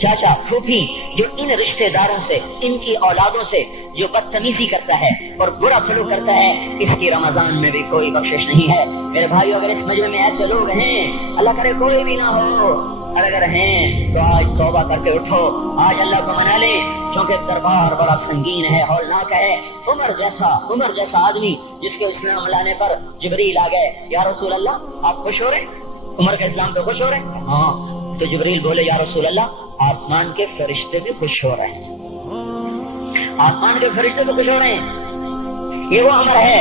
चाचा, फूफी, जो इन रिश्तेदारों से, इनकी औलादों से जो बदतमीजी करता है और बुरा सलूक करता है, इसकी रमजान में भी कोई बख्शिश नहीं है। मेरे भाइयों, अगर इस मजमे में ऐसे लोग हैं, अल्लाह करे कोई भी ना हो, और अगर हैं तो आज तौबा करके उठो, आज अल्लाह को मना ले, क्योंकि दरबार बड़ा संगीन है, हौलनाक है। उमर जैसा आदमी जिसके इस्लाम लाने पर जिब्रील आ गए, या रसूल अल्लाह आप खुश हो रहे, उमर के इस्लाम पे खुश हो रहे? हाँ। तो जिब्रील बोले, या रसूल अल्लाह, आसमान के फरिश्ते भी खुश हो रहे हैं, आसमान के फरिश्ते भी खुश हो रहे हैं। ये वो अमर है।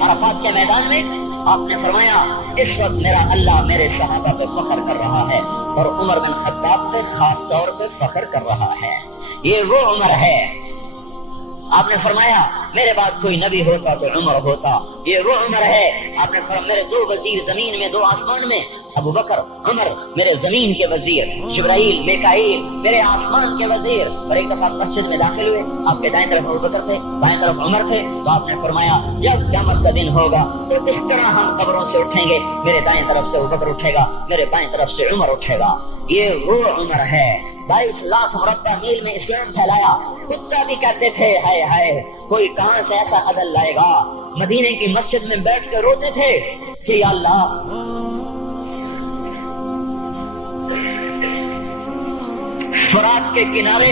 अरफात के मैदान में आपने फरमाया, इस वक्त मेरा अल्लाह मेरे सहाबा पे फख्र कर रहा है और उमर बिन खत्ताब पे खास तौर पे फख्र कर रहा है। ये वो उमर है। आपने फरमाया, मेरे बाद कोई नबी होता तो उमर होता। ये वो उमर है। आपने फरमाया, मेरे दो वजीर जमीन में, दो आसमान में, अबू बकर, उमर मेरे जमीन के वजीर, जिब्राइल, मिकाईल मेरे आसमान के वजीर। और एक दफा मस्जिद में दाखिल हुए, आपके दाएं तरफ अबू बकर थे, बाएं तरफ उमर थे। तो आपने फरमाया, जब क़यामत का दिन होगा तो इस तरह हम कब्रों से उठेंगे, मेरे दाएं तरफ से अबू बकर उठेगा, मेरे बाएं तरफ से उमर उठेगा। ये वो उमर है। 22 लाख मुरब्बा मील में इस्लाम फैलाया। कुत्ता भी कहते थे, हाय हाय, कोई कहां से ऐसा अदल लाएगा। मदीने की मस्जिद में बैठ कर रोते थे कि या अल्लाह, फरात के किनारे,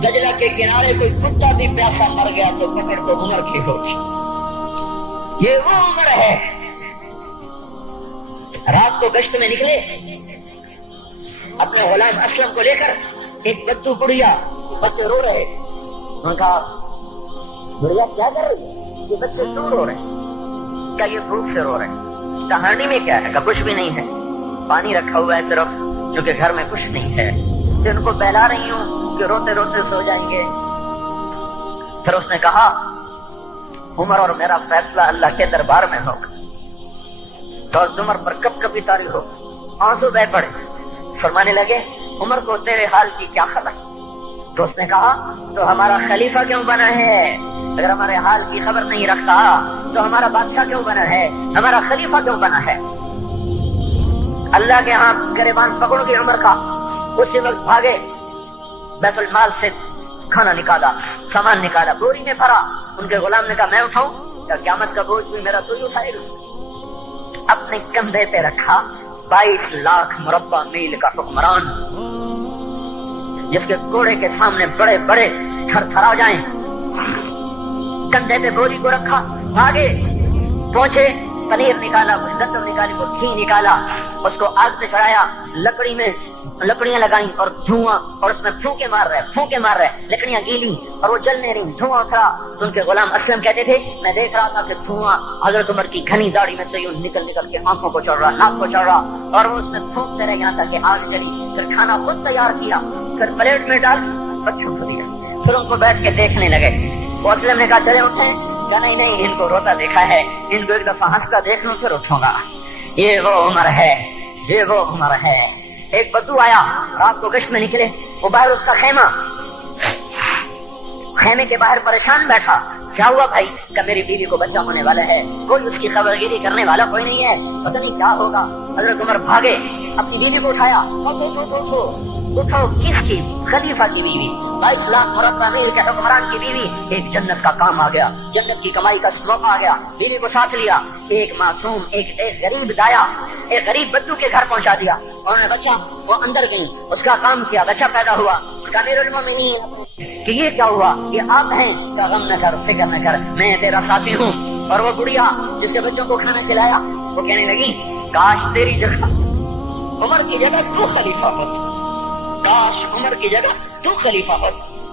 दजला के किनारे कोई कुत्ता भी प्यासा मर गया तो पकड़ तो उमर की होगी। ये वो उमर है। रात को गश्त में निकले अपने गुलाम असलम को लेकर, एक बद्दू बुढ़िया, बच्चे रो रहे। उनका बुढ़िया क्या कर रही है? ये बच्चे क्यों रो रहे हैं? क्या ये भूख से रो रहे हैं? कहानी में क्या है? का कुछ भी नहीं है, पानी रखा हुआ है सिर्फ, जो कि घर में कुछ नहीं है। तो उनको बहला रही हूँ कि रोते रोते सो जाएंगे। फिर उसने कहा, उमर और मेरा फैसला अल्लाह के दरबार में होगा। तो उमर पर कब कभी तारी हो, आंसू बह पड़े। फरमाने लगे, उमर को तेरे हाल की क्या खबर? तो उसने कहा, तो हमारा खलीफा क्यों बना है? अगर हमारे हाल की खबर नहीं रखता तो हमारा बादशाह क्यों बना है? हमारा खलीफा क्यों बना है? अल्लाह के यहाँ गिरबान पकड़ के उमर का उसी वक्त भागे, बैतुल माल से खाना निकाला, सामान निकाला, बोरी में भरा। उनके गुलाम ने कहा, मैं उठाऊं? क्या क़यामत का बोझ भी मेरा तू ही उठाएगा? अपने कंधे पे रखा 22 लाख मुरब्बा मील का हुक्मरान, जिसके घोड़े के सामने बड़े बड़े थरथरा जाएं। कंधे पे बोरी को रखा, भागे, पहुंचे, पनीर निकाला, कुछ गंदम निकाली, कुछ घी निकाला, उसको आग पे चढ़ाया, लकड़ी में लकड़ियां लगाई और धुआं, और उसमें फूंके मार रहे, लकड़ियां गीली और वो जलने रही, धुआं उठा। तो उनके गुलाम असलम कहते थे, मैं देख रहा था कि धुआं हजरत उमर की घनी दाढ़ी में से यूं निकल के आंखों को चढ़ रहा, नाक को चढ़ रहा, और वो उसमें फूंकते रहे यहाँ तक कि आग जली। फिर खाना खुद तैयार किया, फिर प्लेट में डाल बच्चों को दिया। फिर उनको बैठ के देखने लगे। वो असलम ने कहा, चले उठे? क्या नहीं, इनको रोता देखा है, इनको एक दफा हंसता देख लो फिर उठूंगा। ये वो उमर है, ये वो उमर है। एक बद्दू आया, रात को गश्त में निकले, वो बाहर उसका खेमे के बाहर परेशान बैठा। क्या हुआ भाई? क्या मेरी बीवी को बच्चा होने वाला है, कोई उसकी खबरगिरी करने वाला कोई नहीं है, पता नहीं क्या होगा। हजरत उमर भागे, अपनी बीवी को उठाया, उठाओ, किसकी? खलीफा की बीवी, 22 लाख मुरब्बा मील के हुक्मरान की बीवी। एक जन्नत का काम आ गया, जन्नत की कमाई का मौका आ गया, बीवी को साथ लिया। एक मासूम, एक गरीब दाया, एक गरीब बच्चू के घर पहुंचा दिया। उन्होंने बच्चा, वो अंदर गई, उसका काम किया, बच्चा पैदा हुआ। अमीरुल मोमिनीन कि ये क्या हुआ? ये आप हैं? क्या गम न कर, फिक्र न कर, मैं तेरा साथी हूँ। और वो बुढ़िया जिसके बच्चों को खाना खिलाया, वो कहने लगी, काश तेरी जगह उमर की जगह तू खलीफा हो, काश उमर की जगह तू खलीफा हो,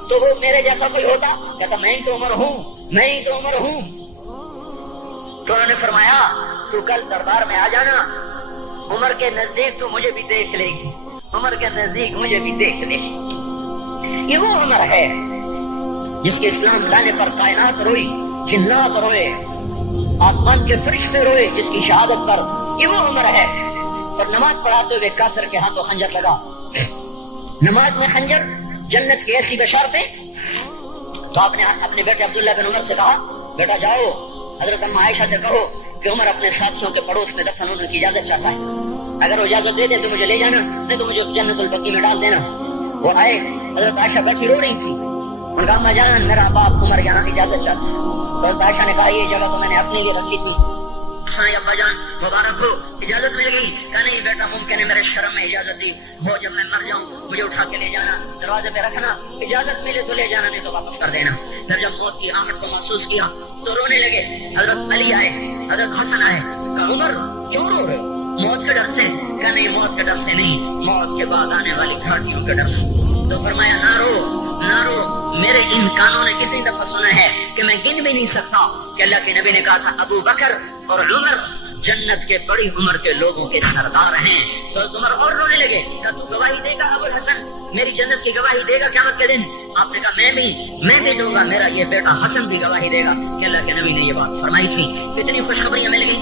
तो वो मेरे जैसा कोई होता। कहता, मैं ही तो उमर हूँ, मैं ही तो उमर हूँ। तो उन्होंने फरमाया, तू कल दरबार में आ जाना, उमर के नजदीक तू मुझे भी देख लेगी, उमर के नजदीक मुझे भी देख लेगी। ये वो उमर है जिसके इस्लाम लाने पर कायनात रोई, जिन्नात रोए, आसमान के फरिश्ते रोए जिसकी शहादत पर। ये वो उमर है। और नमाज पढ़ाते हुए काफिर के हाथों खंजर लगा। नमाज में खंजर, जन्नत की ऐसी बशारतें। तो आपने अपने बेटे अब्दुल्लाह बिन उमर से कहा, बेटा जाओ हजरत अम्मा आयशा से कहो کہ عمر اپنے ساتھیوں کے پڑوس میں دفن ہونے کی اجازت چاہتا ہے، اگر وہ اجازت دے دے تو مجھے لے جانا، نہیں تو مجھے جنت البقیع میں ڈال دینا۔ وہ آئے، حضرت عائشہ بیٹھی رو رہی تھی، ان کا اما جان میرا باپ عمر یہاں اجازت چاہتا ہے۔ تو حضرت عائشہ نے کہا یہ جگہ تو میں نے اپنے لیے رکھی تھی۔ ہاں ابا جان مبارک ہو، اجازت مل گئی؟ کہا نہیں بیٹا ممکن ہے میرے شرم میں اجازت دی ہو، جب میں مر جاؤں مجھے اٹھا کے لے جانا، دروازے پہ رکھنا، اجازت ملے تو لے جانا نہیں تو واپس کر دینا۔ پھر جب موت کی آہٹ کو محسوس کیا تو رونے لگے۔ حضرت علی آئے، حضرت حسن آئے، کہا عمر کیوں رو رہے ہو؟ موت کے ڈر سے؟ کہا نہیں موت کے ڈر سے نہیں، موت کے بعد آنے والی گھاٹیوں کے ڈر سے۔ تو فرمایا نہ رو نہ رو، میرے ان کانوں نے کتنی دفعہ سنا ہے کہ میں گن بھی نہیں سکتا کہ اللہ کے نبی نے کہا تھا ابو بکر اور عمر جنت کے بڑی عمر کے لوگوں کے سردار ہیں۔ تو عمر اور رونے لگے، کہا تو گواہی دے گا ابو الحسن، میری جنت کی گواہی دے گا قیامت کے دن؟ آپ نے کہا میں بھی دوں گا، میرا یہ بیٹا حسن بھی گواہی دے گا کہ اللہ کے نبی نے یہ بات فرمائی تھی۔ کتنی خوشخبریاں مل گئی۔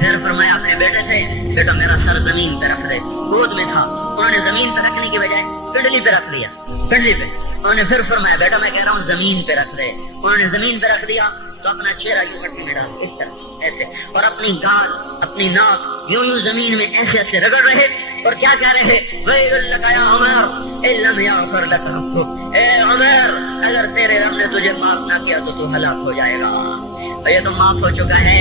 پھر فرمایا اپنے بیٹے سے بیٹا میرا سر زمین پہ رکھ دے، گود میں تھا، انہوں نے زمین پہ رکھنے کی بجائے پنڈلی پہ رکھ لیا، پنڈلی پہ۔ انہوں نے پھر فرمایا بیٹا میں کہہ رہا ہوں زمین پہ رکھ دے، انہوں نے زمین پہ رکھ دیا تو اپنا چہرہ یوں مٹی میں ڈال اس طرح ایسے، اور اپنی گال اپنی ناک یوں زمین میں ایسے ایسے رگڑ رہے اور کیا کہہ رہے وَيْلٌ لَكَ يَا عُمَرُ إِن لَّمْ يَغْفِرْ لَكَ رَبُّكَ، اے عمر اگر تیرے رب نے تجھے معاف نہ کیا تو ہلاک ہو جائے گا۔ یہ تو معاف ہو چکا ہے،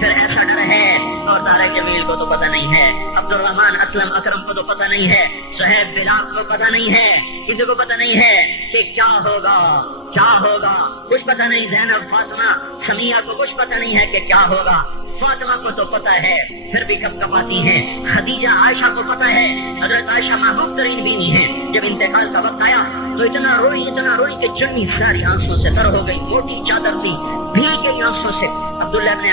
پھر ایسا ڈر ہے، اور طارق جمیل کو تو پتہ نہیں ہے، عبد الرحمان اسلم اکرم کو تو پتہ نہیں ہے، صہیب بلال کو پتہ نہیں ہے، کسی کو پتہ نہیں ہے کہ کیا ہوگا کیا ہوگا، کچھ پتہ نہیں۔ زینب فاطمہ سمیہ کو کچھ پتہ نہیں ہے کہ کیا ہوگا، فاطمہ کو تو پتہ ہے پھر بھی کب کپاتی ہیں، خدیجہ عائشہ کو پتہ ہے، حضرت عائشہ محبوب ترین بینی ہے، جب انتقال کا وقت آیا تو اتنا روئی کہ چنی ساری آنسوں سے تر ہو گئی، موٹی چادر تھی بھیگ گئی آنسوں سے۔ عبداللہ ابن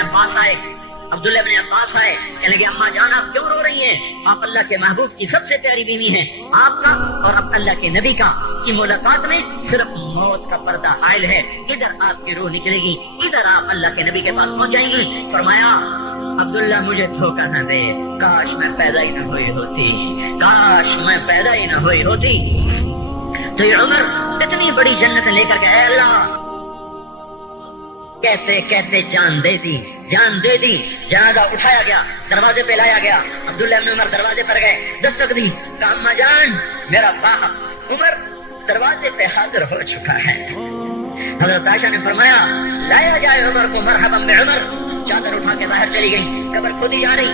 عباس آئے کہنے لگے اماں جان آپ کیوں رو رہی ہیں؟ آپ اللہ کے محبوب کی سب سے پیاری بیوی ہیں، آپ کا اور اب اللہ کے نبی کا کی ملاقات میں صرف موت کا پردہ حائل ہے، ادھر آپ کی روح نکلے گی، ادھر آپ اللہ کے نبی کے پاس پہنچ جائیں گی۔ فرمایا عبداللہ مجھے دھوکہ نہ دے، کاش میں پیدا ہی نہ ہوئی ہوتی، کاش میں پیدا ہی نہ ہوئی ہوتی۔ تو یہ عمر اتنی بڑی جنت لے کر گئے، اللہ کہتے کہتے جان دے دی، جنازہ اٹھایا گیا، دروازے پہ لایا گیا، عبداللہ ابن عمر دروازے پر گئے، دستک دی، کہا اماں جان میرا باپ عمر دروازے پہ حاضر ہو چکا ہے۔ حضرت عائشہ نے فرمایا لایا جائے عمر کو، مرحبا بعمر۔ چادر اٹھا کے باہر چلی گئی، قبر خود ہی جا رہی۔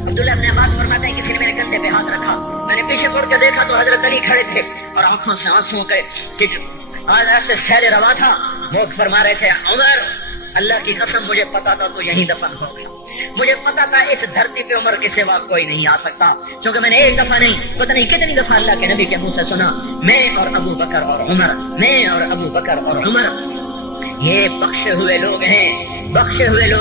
عبداللہ ابن عباس فرماتے ہیں کسی نے میرے کندھے پہ ہاتھ رکھا، میں نے پیچھے مڑ کے دیکھا تو حضرت علی کھڑے تھے اور آنکھوں سے آنسو کے آج سے سیل روا تھا، وہ فرما رہے تھے عمر اللہ کی قسم مجھے پتا تھا تو یہیں دفن ہوگا، مجھے پتا تھا اس دھرتی پہ عمر کے سوا کوئی نہیں آ سکتا، کیونکہ میں نے ایک دفعہ نہیں پتہ نہیں کتنی دفعہ اللہ کے نبی کے منہ سے سنا میں اور ابو بکر اور عمر، میں اور ابو بکر اور عمر یہ بخشے ہوئے لوگ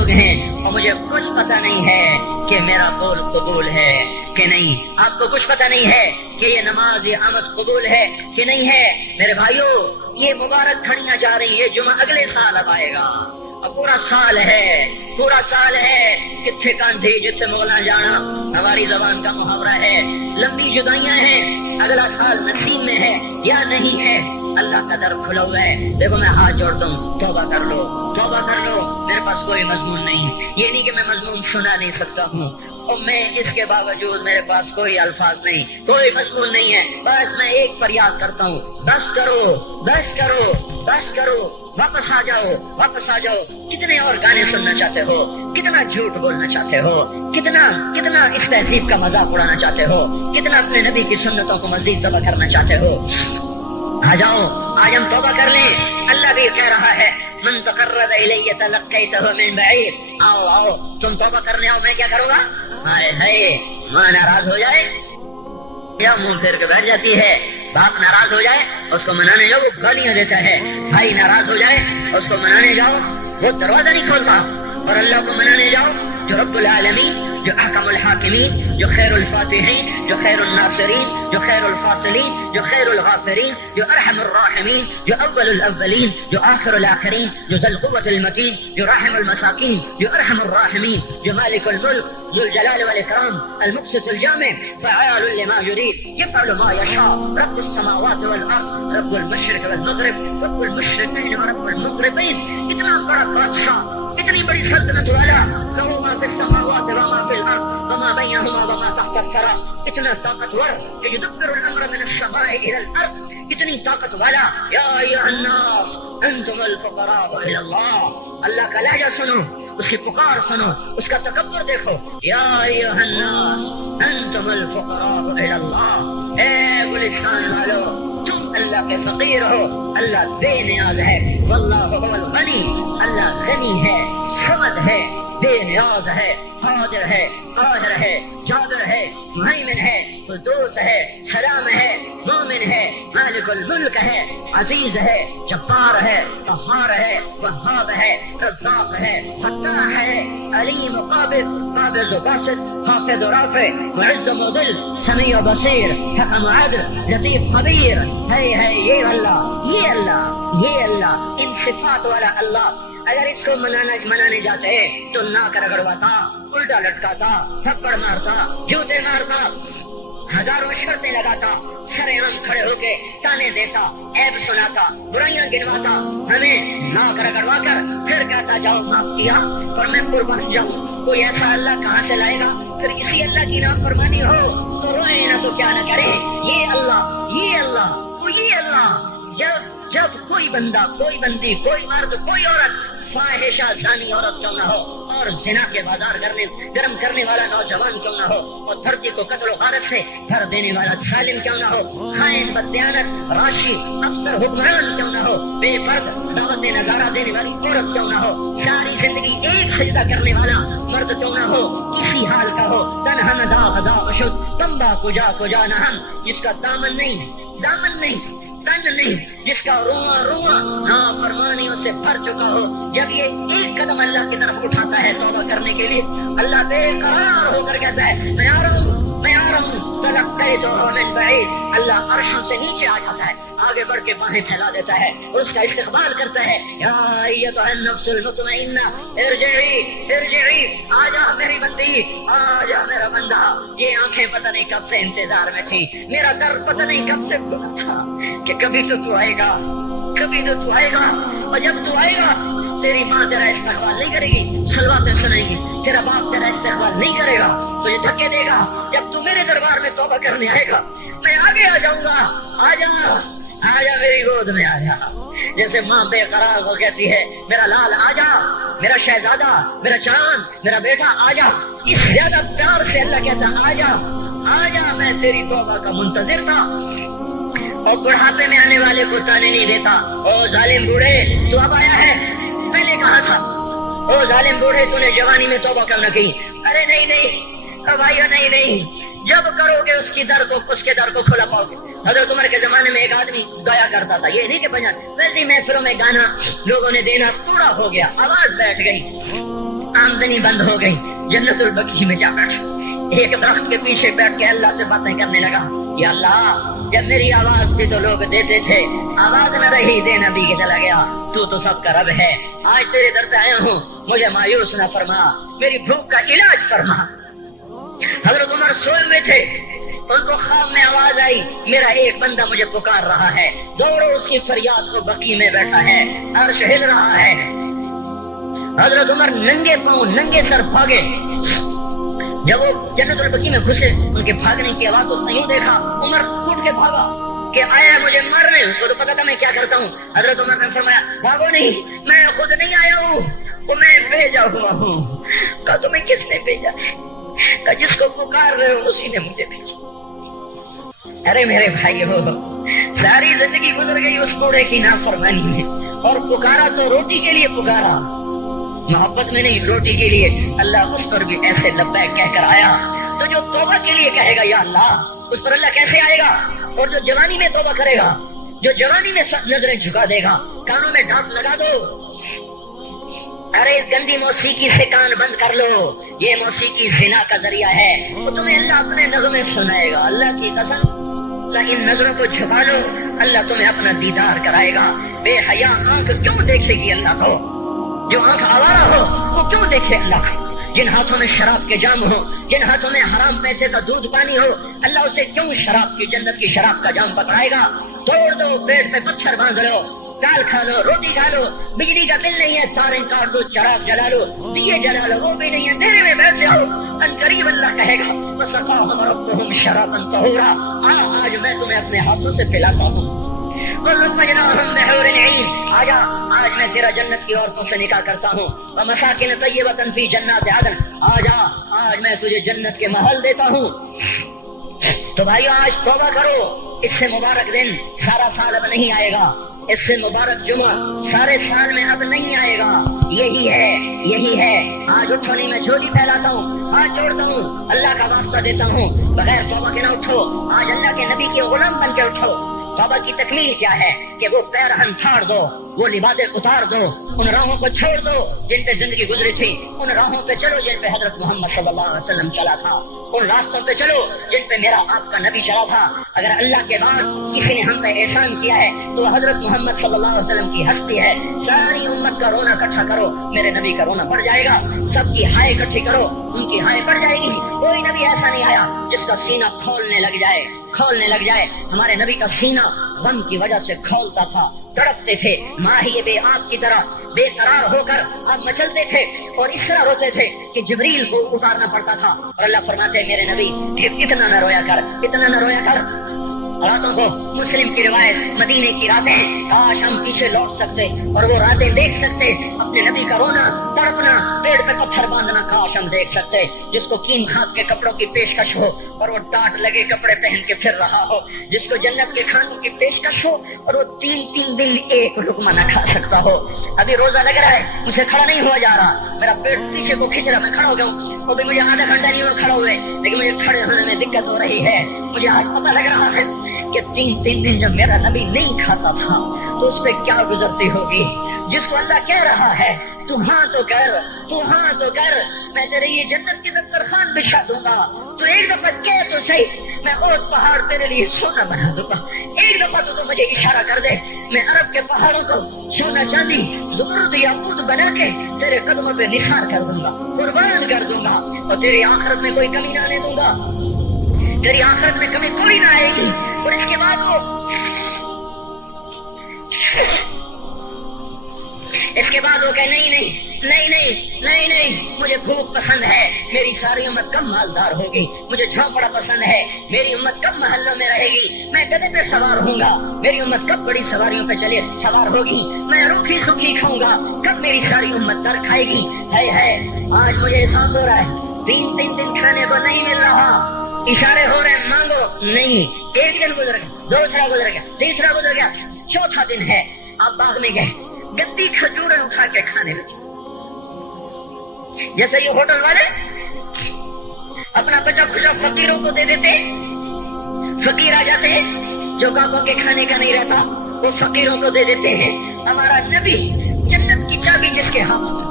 ہیں اور مجھے کچھ پتہ نہیں ہے کہ میرا قول قبول ہے کہ نہیں، آپ کو کچھ پتہ نہیں ہے کہ یہ نماز یہ آمد قبول ہے کہ نہیں ہے۔ میرے بھائیوں یہ مبارک گھڑیاں جا رہی ہے، جمعہ اگلے سال اب آئے گا اور پورا سال ہے کتھے کاندھی جتھے مولا جانا، ہماری زبان کا محاورہ ہے، لمبی جدائیاں ہیں، اگلا سال نصیب میں ہے یا نہیں ہے، اللہ کا در کھلا ہوا ہے۔ دیکھو میں ہاتھ جوڑتا ہوں، توبہ کر لو، میرے پاس کوئی مضمون نہیں، یہ نہیں کہ میں مضمون سنا نہیں سکتا ہوں اور میں اس کے باوجود میرے پاس کوئی الفاظ نہیں، کوئی مضمون نہیں ہے، بس میں ایک فریاد کرتا ہوں بس کرو، واپس آ جاؤ۔ کتنے اور گانے سننا چاہتے ہو، کتنا جھوٹ بولنا چاہتے ہو، کتنا اس تہذیب کا مذاق اڑانا چاہتے ہو، کتنا اپنے نبی کی سنتوں کو مزید ذبح کرنا چاہتے ہو، آ جاؤ آج ہم توبہ کر لیں۔ اللہ بھی کہہ رہا ہے من تقرب الی تلقیتہ من بعید، آؤ تم توبہ کرنے آؤ، میں کیا کروں گا؟ ہائے ماں ناراض ہو جائے یا منہ پھیر کے بیٹھ جاتی ہے، باپ ناراض ہو جائے اس کو منانے جاؤ وہ گالیاں دیتا ہے، بھائی ناراض ہو جائے اس کو منانے جاؤ وہ دروازہ نہیں کھولتا، اور اللہ کو منانے جاؤ جو رب العالمین، جو احکم الحاکمین، جو خیر الفاتحین، جو خیر الناصرین، جو خیر الفاصلین، جو خیر الغافرین، جو ارحم الراحمین، جو اول الاولین، جو آخر الاخرین، جو ذی القوة المتین، جو راحم المساکین، جو ارحم الراحمین، جو مالک الملک ذو الجلال والاکرام المقسط الجامع فعال لما يريد يفعل ما يشاء رب السماوات والارض رب المشرق والمغرب رب المشرقین ورب المغربین۔ اتنا بڑا بادشاہ، اتنی بڑی سلطنت والا، لہو ما فی السماوات وما فی الارض وما بینہما وما تحت الثری، اتنا طاقتور کہ یدبر الامر من السماء الى الارض، اتنی طاقت والا. یا ایھا الناس انتم الفقراء الی اللہ، اللہ کا لہجہ سنو، اس کی پکار سنو، اس کا تکبر دیکھو. یا ایھا الناس انتم الفقراء الی اللہ، اے گلستان والو تم اللہ کے فقیر ہو، اللہ بے نیاز ہے. واللہ هو الغنی، اللہ غنی ہے، صمد ہے، بے نیاز ہے، قادر ہے، قاہر ہے، جابر ہے، مہیمن ہے، قدوس ہے، سلام ہے، مومن ہے، مالک الملک ہے، عزیز ہے، جبار ہے، قہار ہے، وہاب ہے، رزاق ہے، فتاح ہے، علیم قابض، قابض و باسط، خافض و رافع، معز و مذل، سمیع و بصیر، حکم و عدل، لطیف خبیر. ہے یہ اللہ، یہ اللہ، یہ اللہ، ان صفات والا اللہ. اگر اس کو منانے جاتے تو ناک رگڑواتا، الٹا لٹکاتا، تھپڑ مارتا، جوتے مارتا، ہزاروں شرطیں لگاتا، سر عام کھڑے ہو کے تانے دیتا، عیب سناتا، برائیاں گنواتا، ہمیں ناک رگڑوا کر پھر کہتا جاؤ معاف کیا اور میں قربان جاؤں. کوئی ایسا اللہ کہاں سے لائے گا؟ پھر اسی اللہ کی نافرمانی ہو تو روئے نہ تو کیا نہ کرے. یہ اللہ، یہ اللہ، یہ اللہ. جب کوئی بندہ، کوئی بندی، کوئی مرد، کوئی عورت فاحشہ زانی عورت کیوں نہ ہو اور زنا کے بازار گرم کرنے والا نوجوان کیوں نہ ہو اور دھرتی کو قتل و غارت سے بھر دینے والا ظالم کیوں نہ ہو، خائن، بددیانت، راشی، افسر، حکمران کیوں نہ ہو، بے پرد دعوت نظارہ دینے والی عورت کیوں نہ ہو، ساری زندگی ایک سجدہ کرنے والا مرد کیوں نہ ہو، کسی حال کا ہو، تنہا نہ دا اشد تمبا کجا نہ ہم، جس کا دامن نہیں تن نہیں، جس کا رواں نافرمانیوں سے بھر چکا ہو. جب یہ ایک قدم اللہ کی طرف اٹھاتا ہے توبہ کرنے کے لیے، اللہ بے قرار ہو کر کہتا ہے میں آ رہا ہوں تلقیتہ من بعید. اللہ عرشوں سے نیچے آ جاتا ہے، آگے بڑھ کے باہیں پھیلا دیتا ہے اور اس کا استقبال کرتا ہے. یا ایتھا النفس المطمئنہ ارجعی، آجا میری بندی، آجا میرا بندہ. یہ آنکھیں پتہ نہیں کب سے انتظار میں تھی، میرا در پتہ نہیں کب سے کھلا تھا کہ کبھی تو آئے گا، کبھی تو آئے گا. اور جب تو آئے گا تیری ماں تیرا استقبال نہیں کرے گی، صلواتیں سنائے گی، تیرا باپ تیرا استقبال نہیں کرے گا، تو یہ دھکے دے گا. جب تو میرے دربار میں توبہ کرنے آئے گا میں آگے آ جاؤں گا. آجا میری گود میں آجا. جیسے ماں بے قرار ہو کہتی ہے میرا لال آجا، میرا شہزادہ، میرا چاند، میرا بیٹا آجا، اس زیادہ پیار سے اللہ کہتا آجا میں تیری توبہ کا منتظر تھا. اور بڑھاپے میں آنے والے کو تانے نہیں دیتا، او ظالم بوڑھے تو اب آیا ہے، پہلے کہا تھا. او ظالم بوڑھے تو نے جوانی میں توبہ کیوں نہ کی؟ ارے نہیں بھائیو، نہیں، جب کرو گے اس کے در کو کھلا پاؤ گے. حضرت عمر کے زمانے میں ایک آدمی گایا کرتا تھا، یہ نہیں کہ بجا ویسے محفلوں میں گانا لوگوں نے دینا پورا ہو گیا، آواز بیٹھ گئی، آمدنی بند ہو گئی. جنت البقیع میں جا بیٹھا، ایک درخت کے پیچھے بیٹھ کے اللہ سے باتیں کرنے لگا. یا اللہ، جب میری آواز تھی تو لوگ دیتے تھے، آواز نہ رہی دینا بھی چلا گیا. تو سب کا رب ہے، آج تیرے در پہ آیا ہوں، مجھے مایوس نہ فرما، میری بھوک کا علاج فرما. حضرت عمر سوئے ہوئے تھے، ان کو خواب میں آواز آئی میرا ایک بندہ مجھے پکار رہا ہے. دوڑو اس کی فریاد کو، بقیع میں بیٹھا ہے، عرش ہل رہا ہے. حضرت عمر ننگے پاؤں ننگے سر بھاگے. جب وہ جنت البقیع میں گھسے ان کے بھاگنے کی آواز اس نے یوں دیکھا، عمر اٹھ کے بھاگا کہ آیا ہے مجھے مارنے. اس کو تو پتا تھا میں کیا کرتا ہوں. حضرت عمر نے فرمایا بھاگو نہیں، میں خود نہیں آیا ہوں، وہ میں بھیجا ہوا ہوں. کہا تمہیں کس نے بھیجا؟ کہ جس کو پکار رہے ہو اسی نے مجھے بھیجا. ارے میرے بھائی ہو، ساری زندگی گزر گئی اس بوڑھے کی نافرمانی میں، اور پکارا تو روٹی کے لیے پکارا، محبت میں نہیں، روٹی کے لیے. اللہ اس پر بھی ایسے لبیک کہہ کر آیا. تو جو توبہ کے لیے کہے گا یا اللہ، اس پر اللہ کیسے آئے گا؟ اور جو جوانی میں توبہ کرے گا، جو جوانی میں سب نظریں جھکا دے گا، کانوں میں ڈانٹ لگا دو، ارے اس گندی موسیقی سے کان بند کر لو، یہ موسیقی زنا کا ذریعہ ہے، تو تمہیں اللہ اپنے نغمے سنائے گا. اللہ کی قسم، اللہ ان نظروں کو جھکا لو، اللہ تمہیں اپنا دیدار کرائے گا. بے حیا آنکھ کیوں دیکھے گی اللہ کو؟ جو آنکھ آوارہ ہو وہ کیوں دیکھے اللہ کو؟ جن ہاتھوں میں شراب کے جام ہو، جن ہاتھوں میں حرام پیسے کا دودھ پانی ہو، اللہ اسے کیوں شراب کی، جنت کی شراب کا جام پکڑائے گا؟ توڑ دو، پیٹ پہ پتھر باندھ لو، दाल खा लो, रोटी खा लो, बिजली का बिल नहीं है, तारें काट दो, चराग जला लो, दिए जला लो, वो भी नहीं है, अंधेरे में बैठ जाओ। अनकरीब अल्लाह कहेगा वसक़ाहुम रब्बुहुम शराबन तहूरा, आज मैं तुम्हें अपने हाथों से पिलाता हूँ। आजा, आज मैं तेरा जन्नत की औरतों से निकाह करता हूँ। वमसाकिन तय्यबतन फी जन्नात अदन, आजा, आज मैं तुझे जन्नत के महल देता हूँ। तो भाइयों, आज तौबा करो, इससे मुबारक दिन सारा साल अब नहीं आएगा, इससे मुबारक जुमा सारे साल में अब नहीं आएगा। यही है। आज उठो नहीं, मैं झोली फैलाता हूँ, हाथ जोड़ता हूँ, अल्लाह का वास्ता देता हूँ, बगैर तौबा के ना उठो। आज अल्लाह के नबी के गुलाम बन के उठो। तौबा की तकमील क्या है कि वो पैरहन फाड़ दो, वो लिबादे उतार दो, उन राहों को छोड़ दो जिन पे जिंदगी गुजरी थी, उन राहों पे चलो जिन पे हजरत मोहम्मद सल्लल्लाहु अलैहि वसल्लम चला था, उन रास्तों पे चलो जिन पे मेरा आपका नबी चला था। अगर अल्लाह के बाद किसी ने हम पे एहसान किया है तो हजरत मोहम्मद सल्लल्लाहु अलैहि वसल्लम की हस्ती है। सारी उम्मत का रोना इकट्ठा करो, मेरे नबी का रोना बढ़ जाएगा। सबकी हाय इकट्ठी करो, उनकी हाय बढ़ जाएगी। कोई नबी ऐसा नहीं आया जिसका सीना खोलने लग जाए। हमारे नबी का सीना गम की वजह से खोलता था, तड़पते थे, माही बे आग की तरह बेकरार होकर आप मचलते थे और इस तरह रोते थे कि जिब्रील को उतारना पड़ता था। और अल्लाह फरमाते मेरे नबी इतना न रोया कर। रातों को मुस्लिम की रिवायत, मदीने की रातें, काश हम पीछे लौट सकते और वो रातें देख सकते, अपने नबी का रोना, तड़पना, पेड़ पे पत्थर बांधना काश हम देख सकते। जिसको कीम खाद के कपड़ों की पेशकश हो और वो टाट लगे कपड़े पहन के फिर रहा हो, जिसको जन्नत के खानों की पेशकश हो और वो 3 दिन एक लुकमा न खा सकता हो। अभी रोजा लग रहा है, मुझे खड़ा नहीं हुआ जा रहा, मेरा पेट पीछे को खींच रहा, मैं खड़ा हो गया हूँ, वो भी मुझे आधा घंटा नहीं हुआ खड़ा हुए, लेकिन मुझे खड़े होने में दिक्कत हो रही है। मुझे आज पता लग रहा है कि 3 दिन जब मेरा नबी नहीं खाता था तो उस पे क्या गुजरती होगी। जिसको अल्लाह कह रहा है तू हाँ तो कर, मैं तेरे ये जन्नत की दस्तरखान बिछा दूंगा, तो एक दफा कह तो सही, मैं और पहाड़ तेरे लिए सोना बना दूंगा। एक दफा तो मुझे इशारा कर दे, मैं अरब के पहाड़ों को सोना चांदी ज़ुमरुद याकूत बना के तेरे कदमों पे निसार कर दूंगा, कुर्बान कर दूंगा, और तेरी आखिरत में कोई कमी ना आने दूंगा। तेरी आखिरत में कमी कोई ना आएगी। और इसके बाद वो कहे नहीं, मुझे भूख पसंद है, मेरी सारी उम्मत कब मालदार होगी, मुझे झोंपड़ा पसंद है, मेरी उम्मत कब महल्लों में रहेगी, मैं गधे पे सवार होऊंगा, मेरी उम्मत कब बड़ी सवारियों पे चले सवार होगी, मैं रूखी सूखी खाऊंगा, कब मेरी सारी उम्मत तर खाएगी। है आज मुझे एहसास हो रहा है 3 दिन खाने को नहीं मिल रहा, इशारे हो रहे हैं मांगो नहीं। एक दिन गुजर गया, दूसरा गुजर गया, तीसरा गुजर गया, चौथा दिन है, आप बाग में गए, गद्दी खजूरें उठा के खाने लगे। जैसे ये होटल वाले अपना बचा खुचा फकीरों को दे देते, फकीर आ जाते हैं, जो बाबों के खाने का नहीं रहता वो फकीरों को दे देते हैं। हमारा नबी जन्नत की चाबी जिसके हाथ में,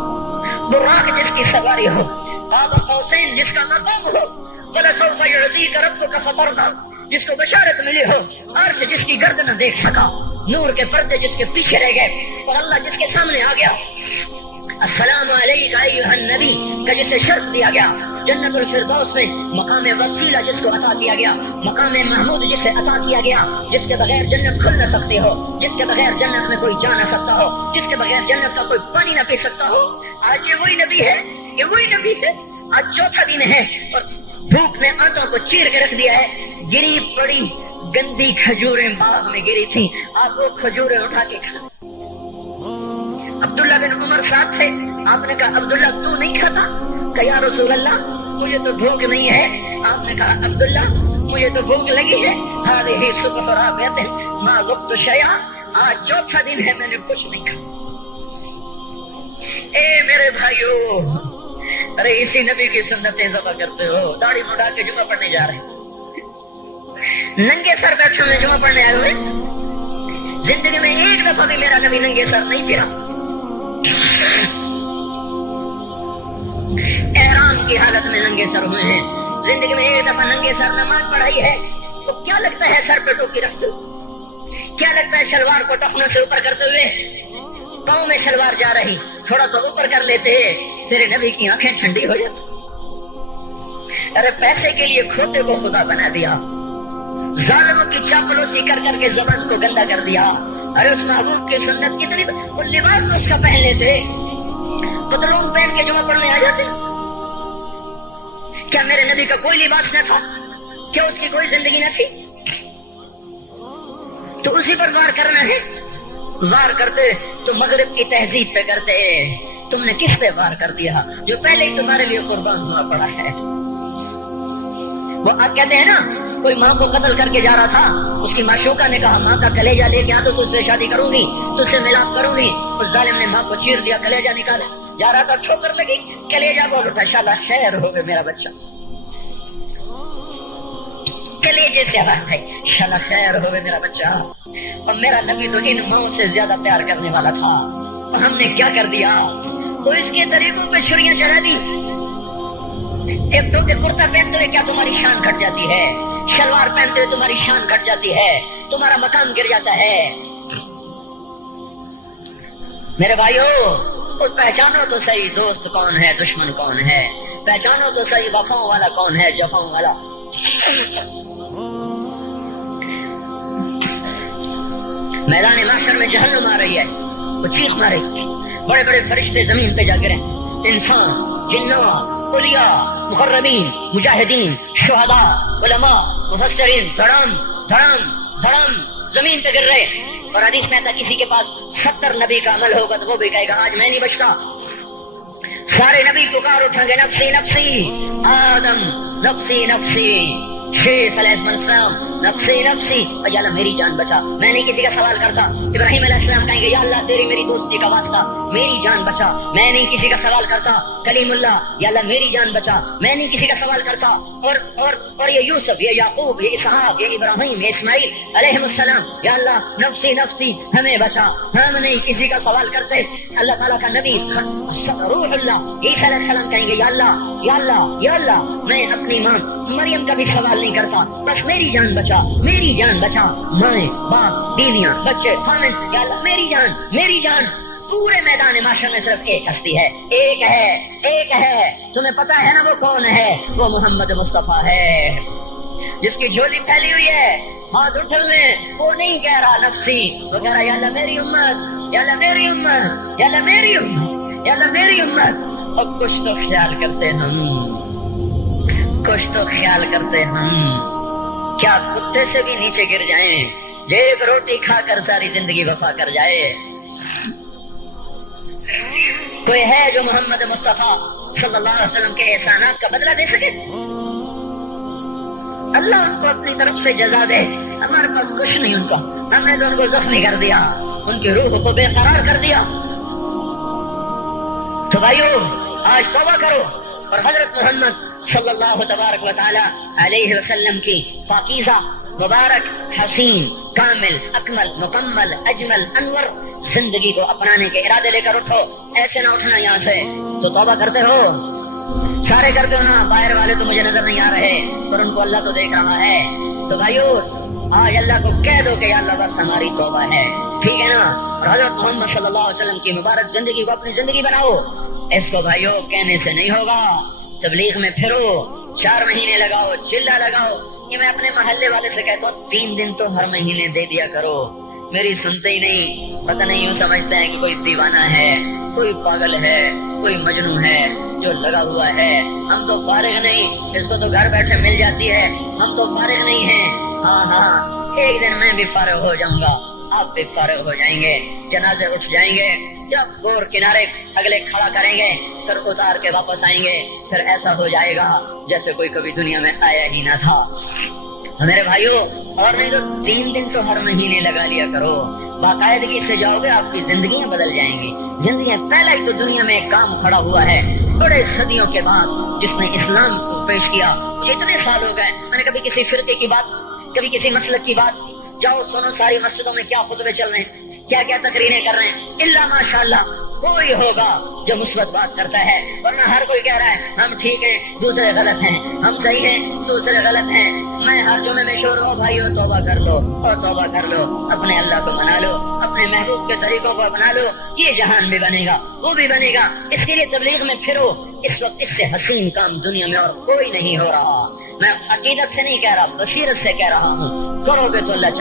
बुराक जिसकी सवारी हो, बाबा हुसैन जिसका मकाम हो, जिसको बशारत मिली हो, अर्श जिसकी गर्दन देख सका, नूर के पर्दे जिसके पीछे रह गए और अल्लाह जिसके सामने आ गया, अस्सलामु अलैका अय्युहन नबी का जिसे शर्फ दिया गया, जन्नतुल फिरदौस में मकाम वसीला जिसको अता किया गया, मकाम महमूद जिसे अता किया गया, जिसके बगैर जन्नत खुल न सकती हो, जिसके बगैर जन्नत में कोई जा न सकता हो, जिसके बगैर जन्नत का कोई पानी न पी सकता हो। आज ये वही नबी है। आज चौथा दिन है और भूख ने आंतों को चीर के रख दिया है। गिरी पड़ी गंदी खजूरें बाग में गिरी थी, आप वो खजूरें उठा के खा। अब्दुल्ला बिन उमर साथ थे, आपने कहा अब्दुल्ला तू नहीं खाता? कहा या रसूल अल्लाह मुझे तो भूख नहीं है। आपने कहा अब्दुल्ला मुझे तो भूख लगी है। हाज़िही सुबह राबियत मा ज़ुक़्तु शैअ, आज चौथा दिन है मैंने कुछ नहीं खाया। ए मेरे भाइयों, अरे इसी नबी की सुन्नतें ज़बा करते हो, दाढ़ी मुड़ा के जुमा पढ़ने जा रहे हैं, नंगे सर बैठे हुए जुमा पढ़ने आए हुए। जिंदगी में एक दफा भी मेरा नबी नंगे सर नहीं फिरा। एहराम की हालत में नंगे सर हुए हैं, जिंदगी में एक दफा नंगे सर नमाज पढ़ाई है। तो क्या लगता है सर पे टोपी रखते हुए? क्या लगता है शलवार को टखनों से ऊपर करते हुए? पाँव में शलवार जा रही, थोड़ा सा ऊपर कर लेते, तेरे नबी की आंखें ठंडी हो जाती। अरे पैसे के लिए खोते को खुदा बना दिया, जालिमों की चापलूसी कर करके ज़बान को गंदा कर दिया, ارے اس محبوب کی سنت کتنی، وہ لباس اس کا پہن لیتے، پتلون پہن کے جمعہ پڑھنے آ جاتے. کیا میرے نبی کا کوئی لباس نہ تھا؟ کیا اس کی کوئی زندگی نہ تھی؟ تو اسی پر وار کرنا ہے. وار کرتے تو مغرب کی تہذیب پہ کرتے. تم نے کس پہ وار کر دیا جو پہلے ہی تمہارے لیے قربان ہوا پڑا ہے؟ وہ آپ کہتے ہیں نا، کوئی ماں کو قتل کر کے جا رہا تھا، اس کی معشوقہ نے کہا ماں کا کلیجہ لے کے آ تو تجھ سے شادی کروں گی، تجھ سے ملاپ کروں گی. اس ظالم نے ماں کو چیر دیا، کلیجہ نکالا، جا رہا تھا ٹھوکر لگی، کلیجہ بول اٹھا، شالا خیر ہو گئے میرا بچہ. کلیجے سے بات ہے، شالا خیر ہو گئے میرا بچہ. اور میرا نبی تو ان ماؤں سے زیادہ پیار کرنے والا تھا، اور ہم نے کیا کر دیا؟ وہ اس کے طریقوں پہ چھریاں چلا دی. ایک ٹوپے کرتا پہنتے ہوئے کیا تمہاری شان گھٹ جاتی ہے؟ شلوار پہنتے ہوئے تمہاری شان گھٹ جاتی ہے، تمہارا مقام گر جاتا ہے. میرے بھائیو، پہچانو تو صحیح دوست کون ہے، دشمن کون ہے. پہچانو تو صحیح وفاؤں والا کون ہے، جفاؤں والا. میدان معاشر میں جہنم آ رہی ہے، وہ چیخ مارے، بڑے بڑے فرشتے زمین پہ جا گرے، انسان، جنوں، اولیاء، مقربین، مجاہدین، شہداء، علماء، مفسرین، دھڑام دھڑام دھڑام زمین پہ گر رہے. اور حدیث میں تھا کسی کے پاس 70 نبی کا عمل ہوگا تو وہ بھی کہے گا آج میں نہیں بچتا. سارے نبی پکار اٹھیں گے نفسی نفسی، آدم نفسی نفسی، شیس علیہ السلام نفسی نفسی، یا اللہ میری جان بچا، میں نہیں کسی کا سوال کرتا. ابراہیم علیہ السلام کہیں گے یا اللہ تیری میری دوستی کا واسطہ میری جان بچا، میں نہیں کسی کا سوال کرتا. کلیم اللہ، یا اللہ میری جان بچا، میں نہیں کسی کا سوال کرتا. اور یہ یوسف، یہ یعقوب، یہ اسحاق، یہ ابراہیم، یہ اسماعیل علیہ السلام، یا اللہ نفسی نفسی ہمیں بچا، ہم نہیں کسی کا سوال کرتے. اللہ تعالیٰ کا نبی روح اللہ عیسیٰ علیہ السلام کہیں گے یا اللہ یا اللہ یا اللہ میں اپنی ماں مریم کا بھی سوال نہیں کرتا، بس میری جان بچا، میری جان بچا. مائیں، باپ، بیویاں، بچے، خامن، یا اللہ میری جان میری جان. پورے میدان معاشر میں صرف ایک ہستی ہے، ایک ہے، ایک ہے. تمہیں پتا ہے نا وہ کون ہے؟ وہ محمد مصطفیٰ ہے، جس کی جھولی پھیلی ہوئی ہے، ہاتھ اٹھلنے. وہ نہیں کہہ رہا نفسی، وہ کہہ رہا یا اللہ میری امت، یا اللہ میری امت، یا اللہ میری امت، یا اللہ میری امت. اور کچھ تو خیال کرتے ہم، کچھ تو خیال کرتے ہم. کیا کتے سے بھی نیچے گر جائیں، ایک روٹی کھا کر ساری زندگی وفا کر جائے؟ کوئی ہے جو محمد مصطفیٰ صلی اللہ علیہ وسلم کے احسانات کا بدلہ دے سکے؟ اللہ ان کو اپنی طرف سے جزا دے. ہمارے پاس کچھ نہیں ان کا، ہم نے تو ان کو زخمی کر دیا، ان کی روح کو بے قرار کر دیا. تو بھائیو آج توبہ کرو اور حضرت محمد صلی اللہ تبارک و تعالی علیہ وسلم کی پاکیزہ، مبارک، حسین، کامل، اکمل، مکمل، اجمل، انور زندگی کو اپنانے کے ارادے لے کر اٹھو. ایسے نہ اٹھنا یہاں سے. تو توبہ کرتے ہو، سارے کرتے ہو نا. باہر والے تو مجھے نظر نہیں آ رہے پر ان کو اللہ تو دیکھ رہا ہے. تو بھائیو آج اللہ کو کہہ دو کہ یا اللہ بس ہماری توبہ ہے، ٹھیک ہے نا. اور حضرت محمد صلی اللہ علیہ وسلم کی مبارک زندگی کو اپنی زندگی بناؤ. اس کو بھائیو کہنے سے نہیں ہوگا. تبلیغ میں پھرو، 4 مہینے لگاؤ، چلہ لگاؤ. یہ میں اپنے محلے والے سے کہتا ہوں 3 دن تو ہر مہینے دے دیا کرو. میری سنتے ہی نہیں، پتہ نہیں یوں سمجھتے ہیں کہ کوئی دیوانہ ہے، کوئی پاگل ہے، کوئی مجنون ہے جو لگا ہوا ہے. ہم تو فارغ نہیں، اس کو تو گھر بیٹھے مل جاتی ہے. ہم تو فارغ نہیں ہیں. ہاں ہاں، ایک دن میں بھی فارغ ہو جاؤں گا، آپ بھی فارغ ہو جائیں گے. جنازے اٹھ جائیں گے، جب گور کنارے اگلے کھڑا کریں گے پھر اتار کے واپس آئیں گے. پھر ایسا ہو جائے گا جیسے کوئی کبھی دنیا میں آیا ہی نہ تھا. میرے بھائیو، اور نہیں تو 3 دن تو ہر مہینے لگا لیا کرو. باقاعدگی سے جاؤ گے، آپ کی زندگیاں بدل جائیں گی. زندگیاں پہلا ہی تو دنیا میں ایک کام کھڑا ہوا ہے بڑے صدیوں کے بعد جس نے اسلام کو پیش کیا. مجھے اتنے سال ہو گئے، میں نے کبھی کسی فرقے کی بات، کبھی کسی مسلک کی بات. جاؤ سنو ساری مسجدوں میں کیا خطبے چل رہے ہیں، کیا کیا تقریریں کر رہے ہیں. الا ماشاءاللہ کوئی ہوگا جو مثبت بات کرتا ہے، ورنہ ہر کوئی کہہ رہا ہے ہم ٹھیک ہیں دوسرے غلط ہیں، ہم صحیح ہیں دوسرے غلط ہیں. میں ہر جمعے میں شور ہوں بھائیو توبہ کر لو، اور توبہ کر لو، اپنے اللہ کو منا لو، اپنے محبوب کے طریقوں کو اپنا لو. یہ جہان بھی بنے گا، وہ بھی بنے گا. اس کے لیے تبلیغ میں پھرو. اس وقت اس سے حسین کام دنیا میں اور کوئی نہیں ہو رہا. میں عقیدت سے نہیں کہہ رہا، بصیرت سے کہہ رہا ہوں. کرو گے تو اللہ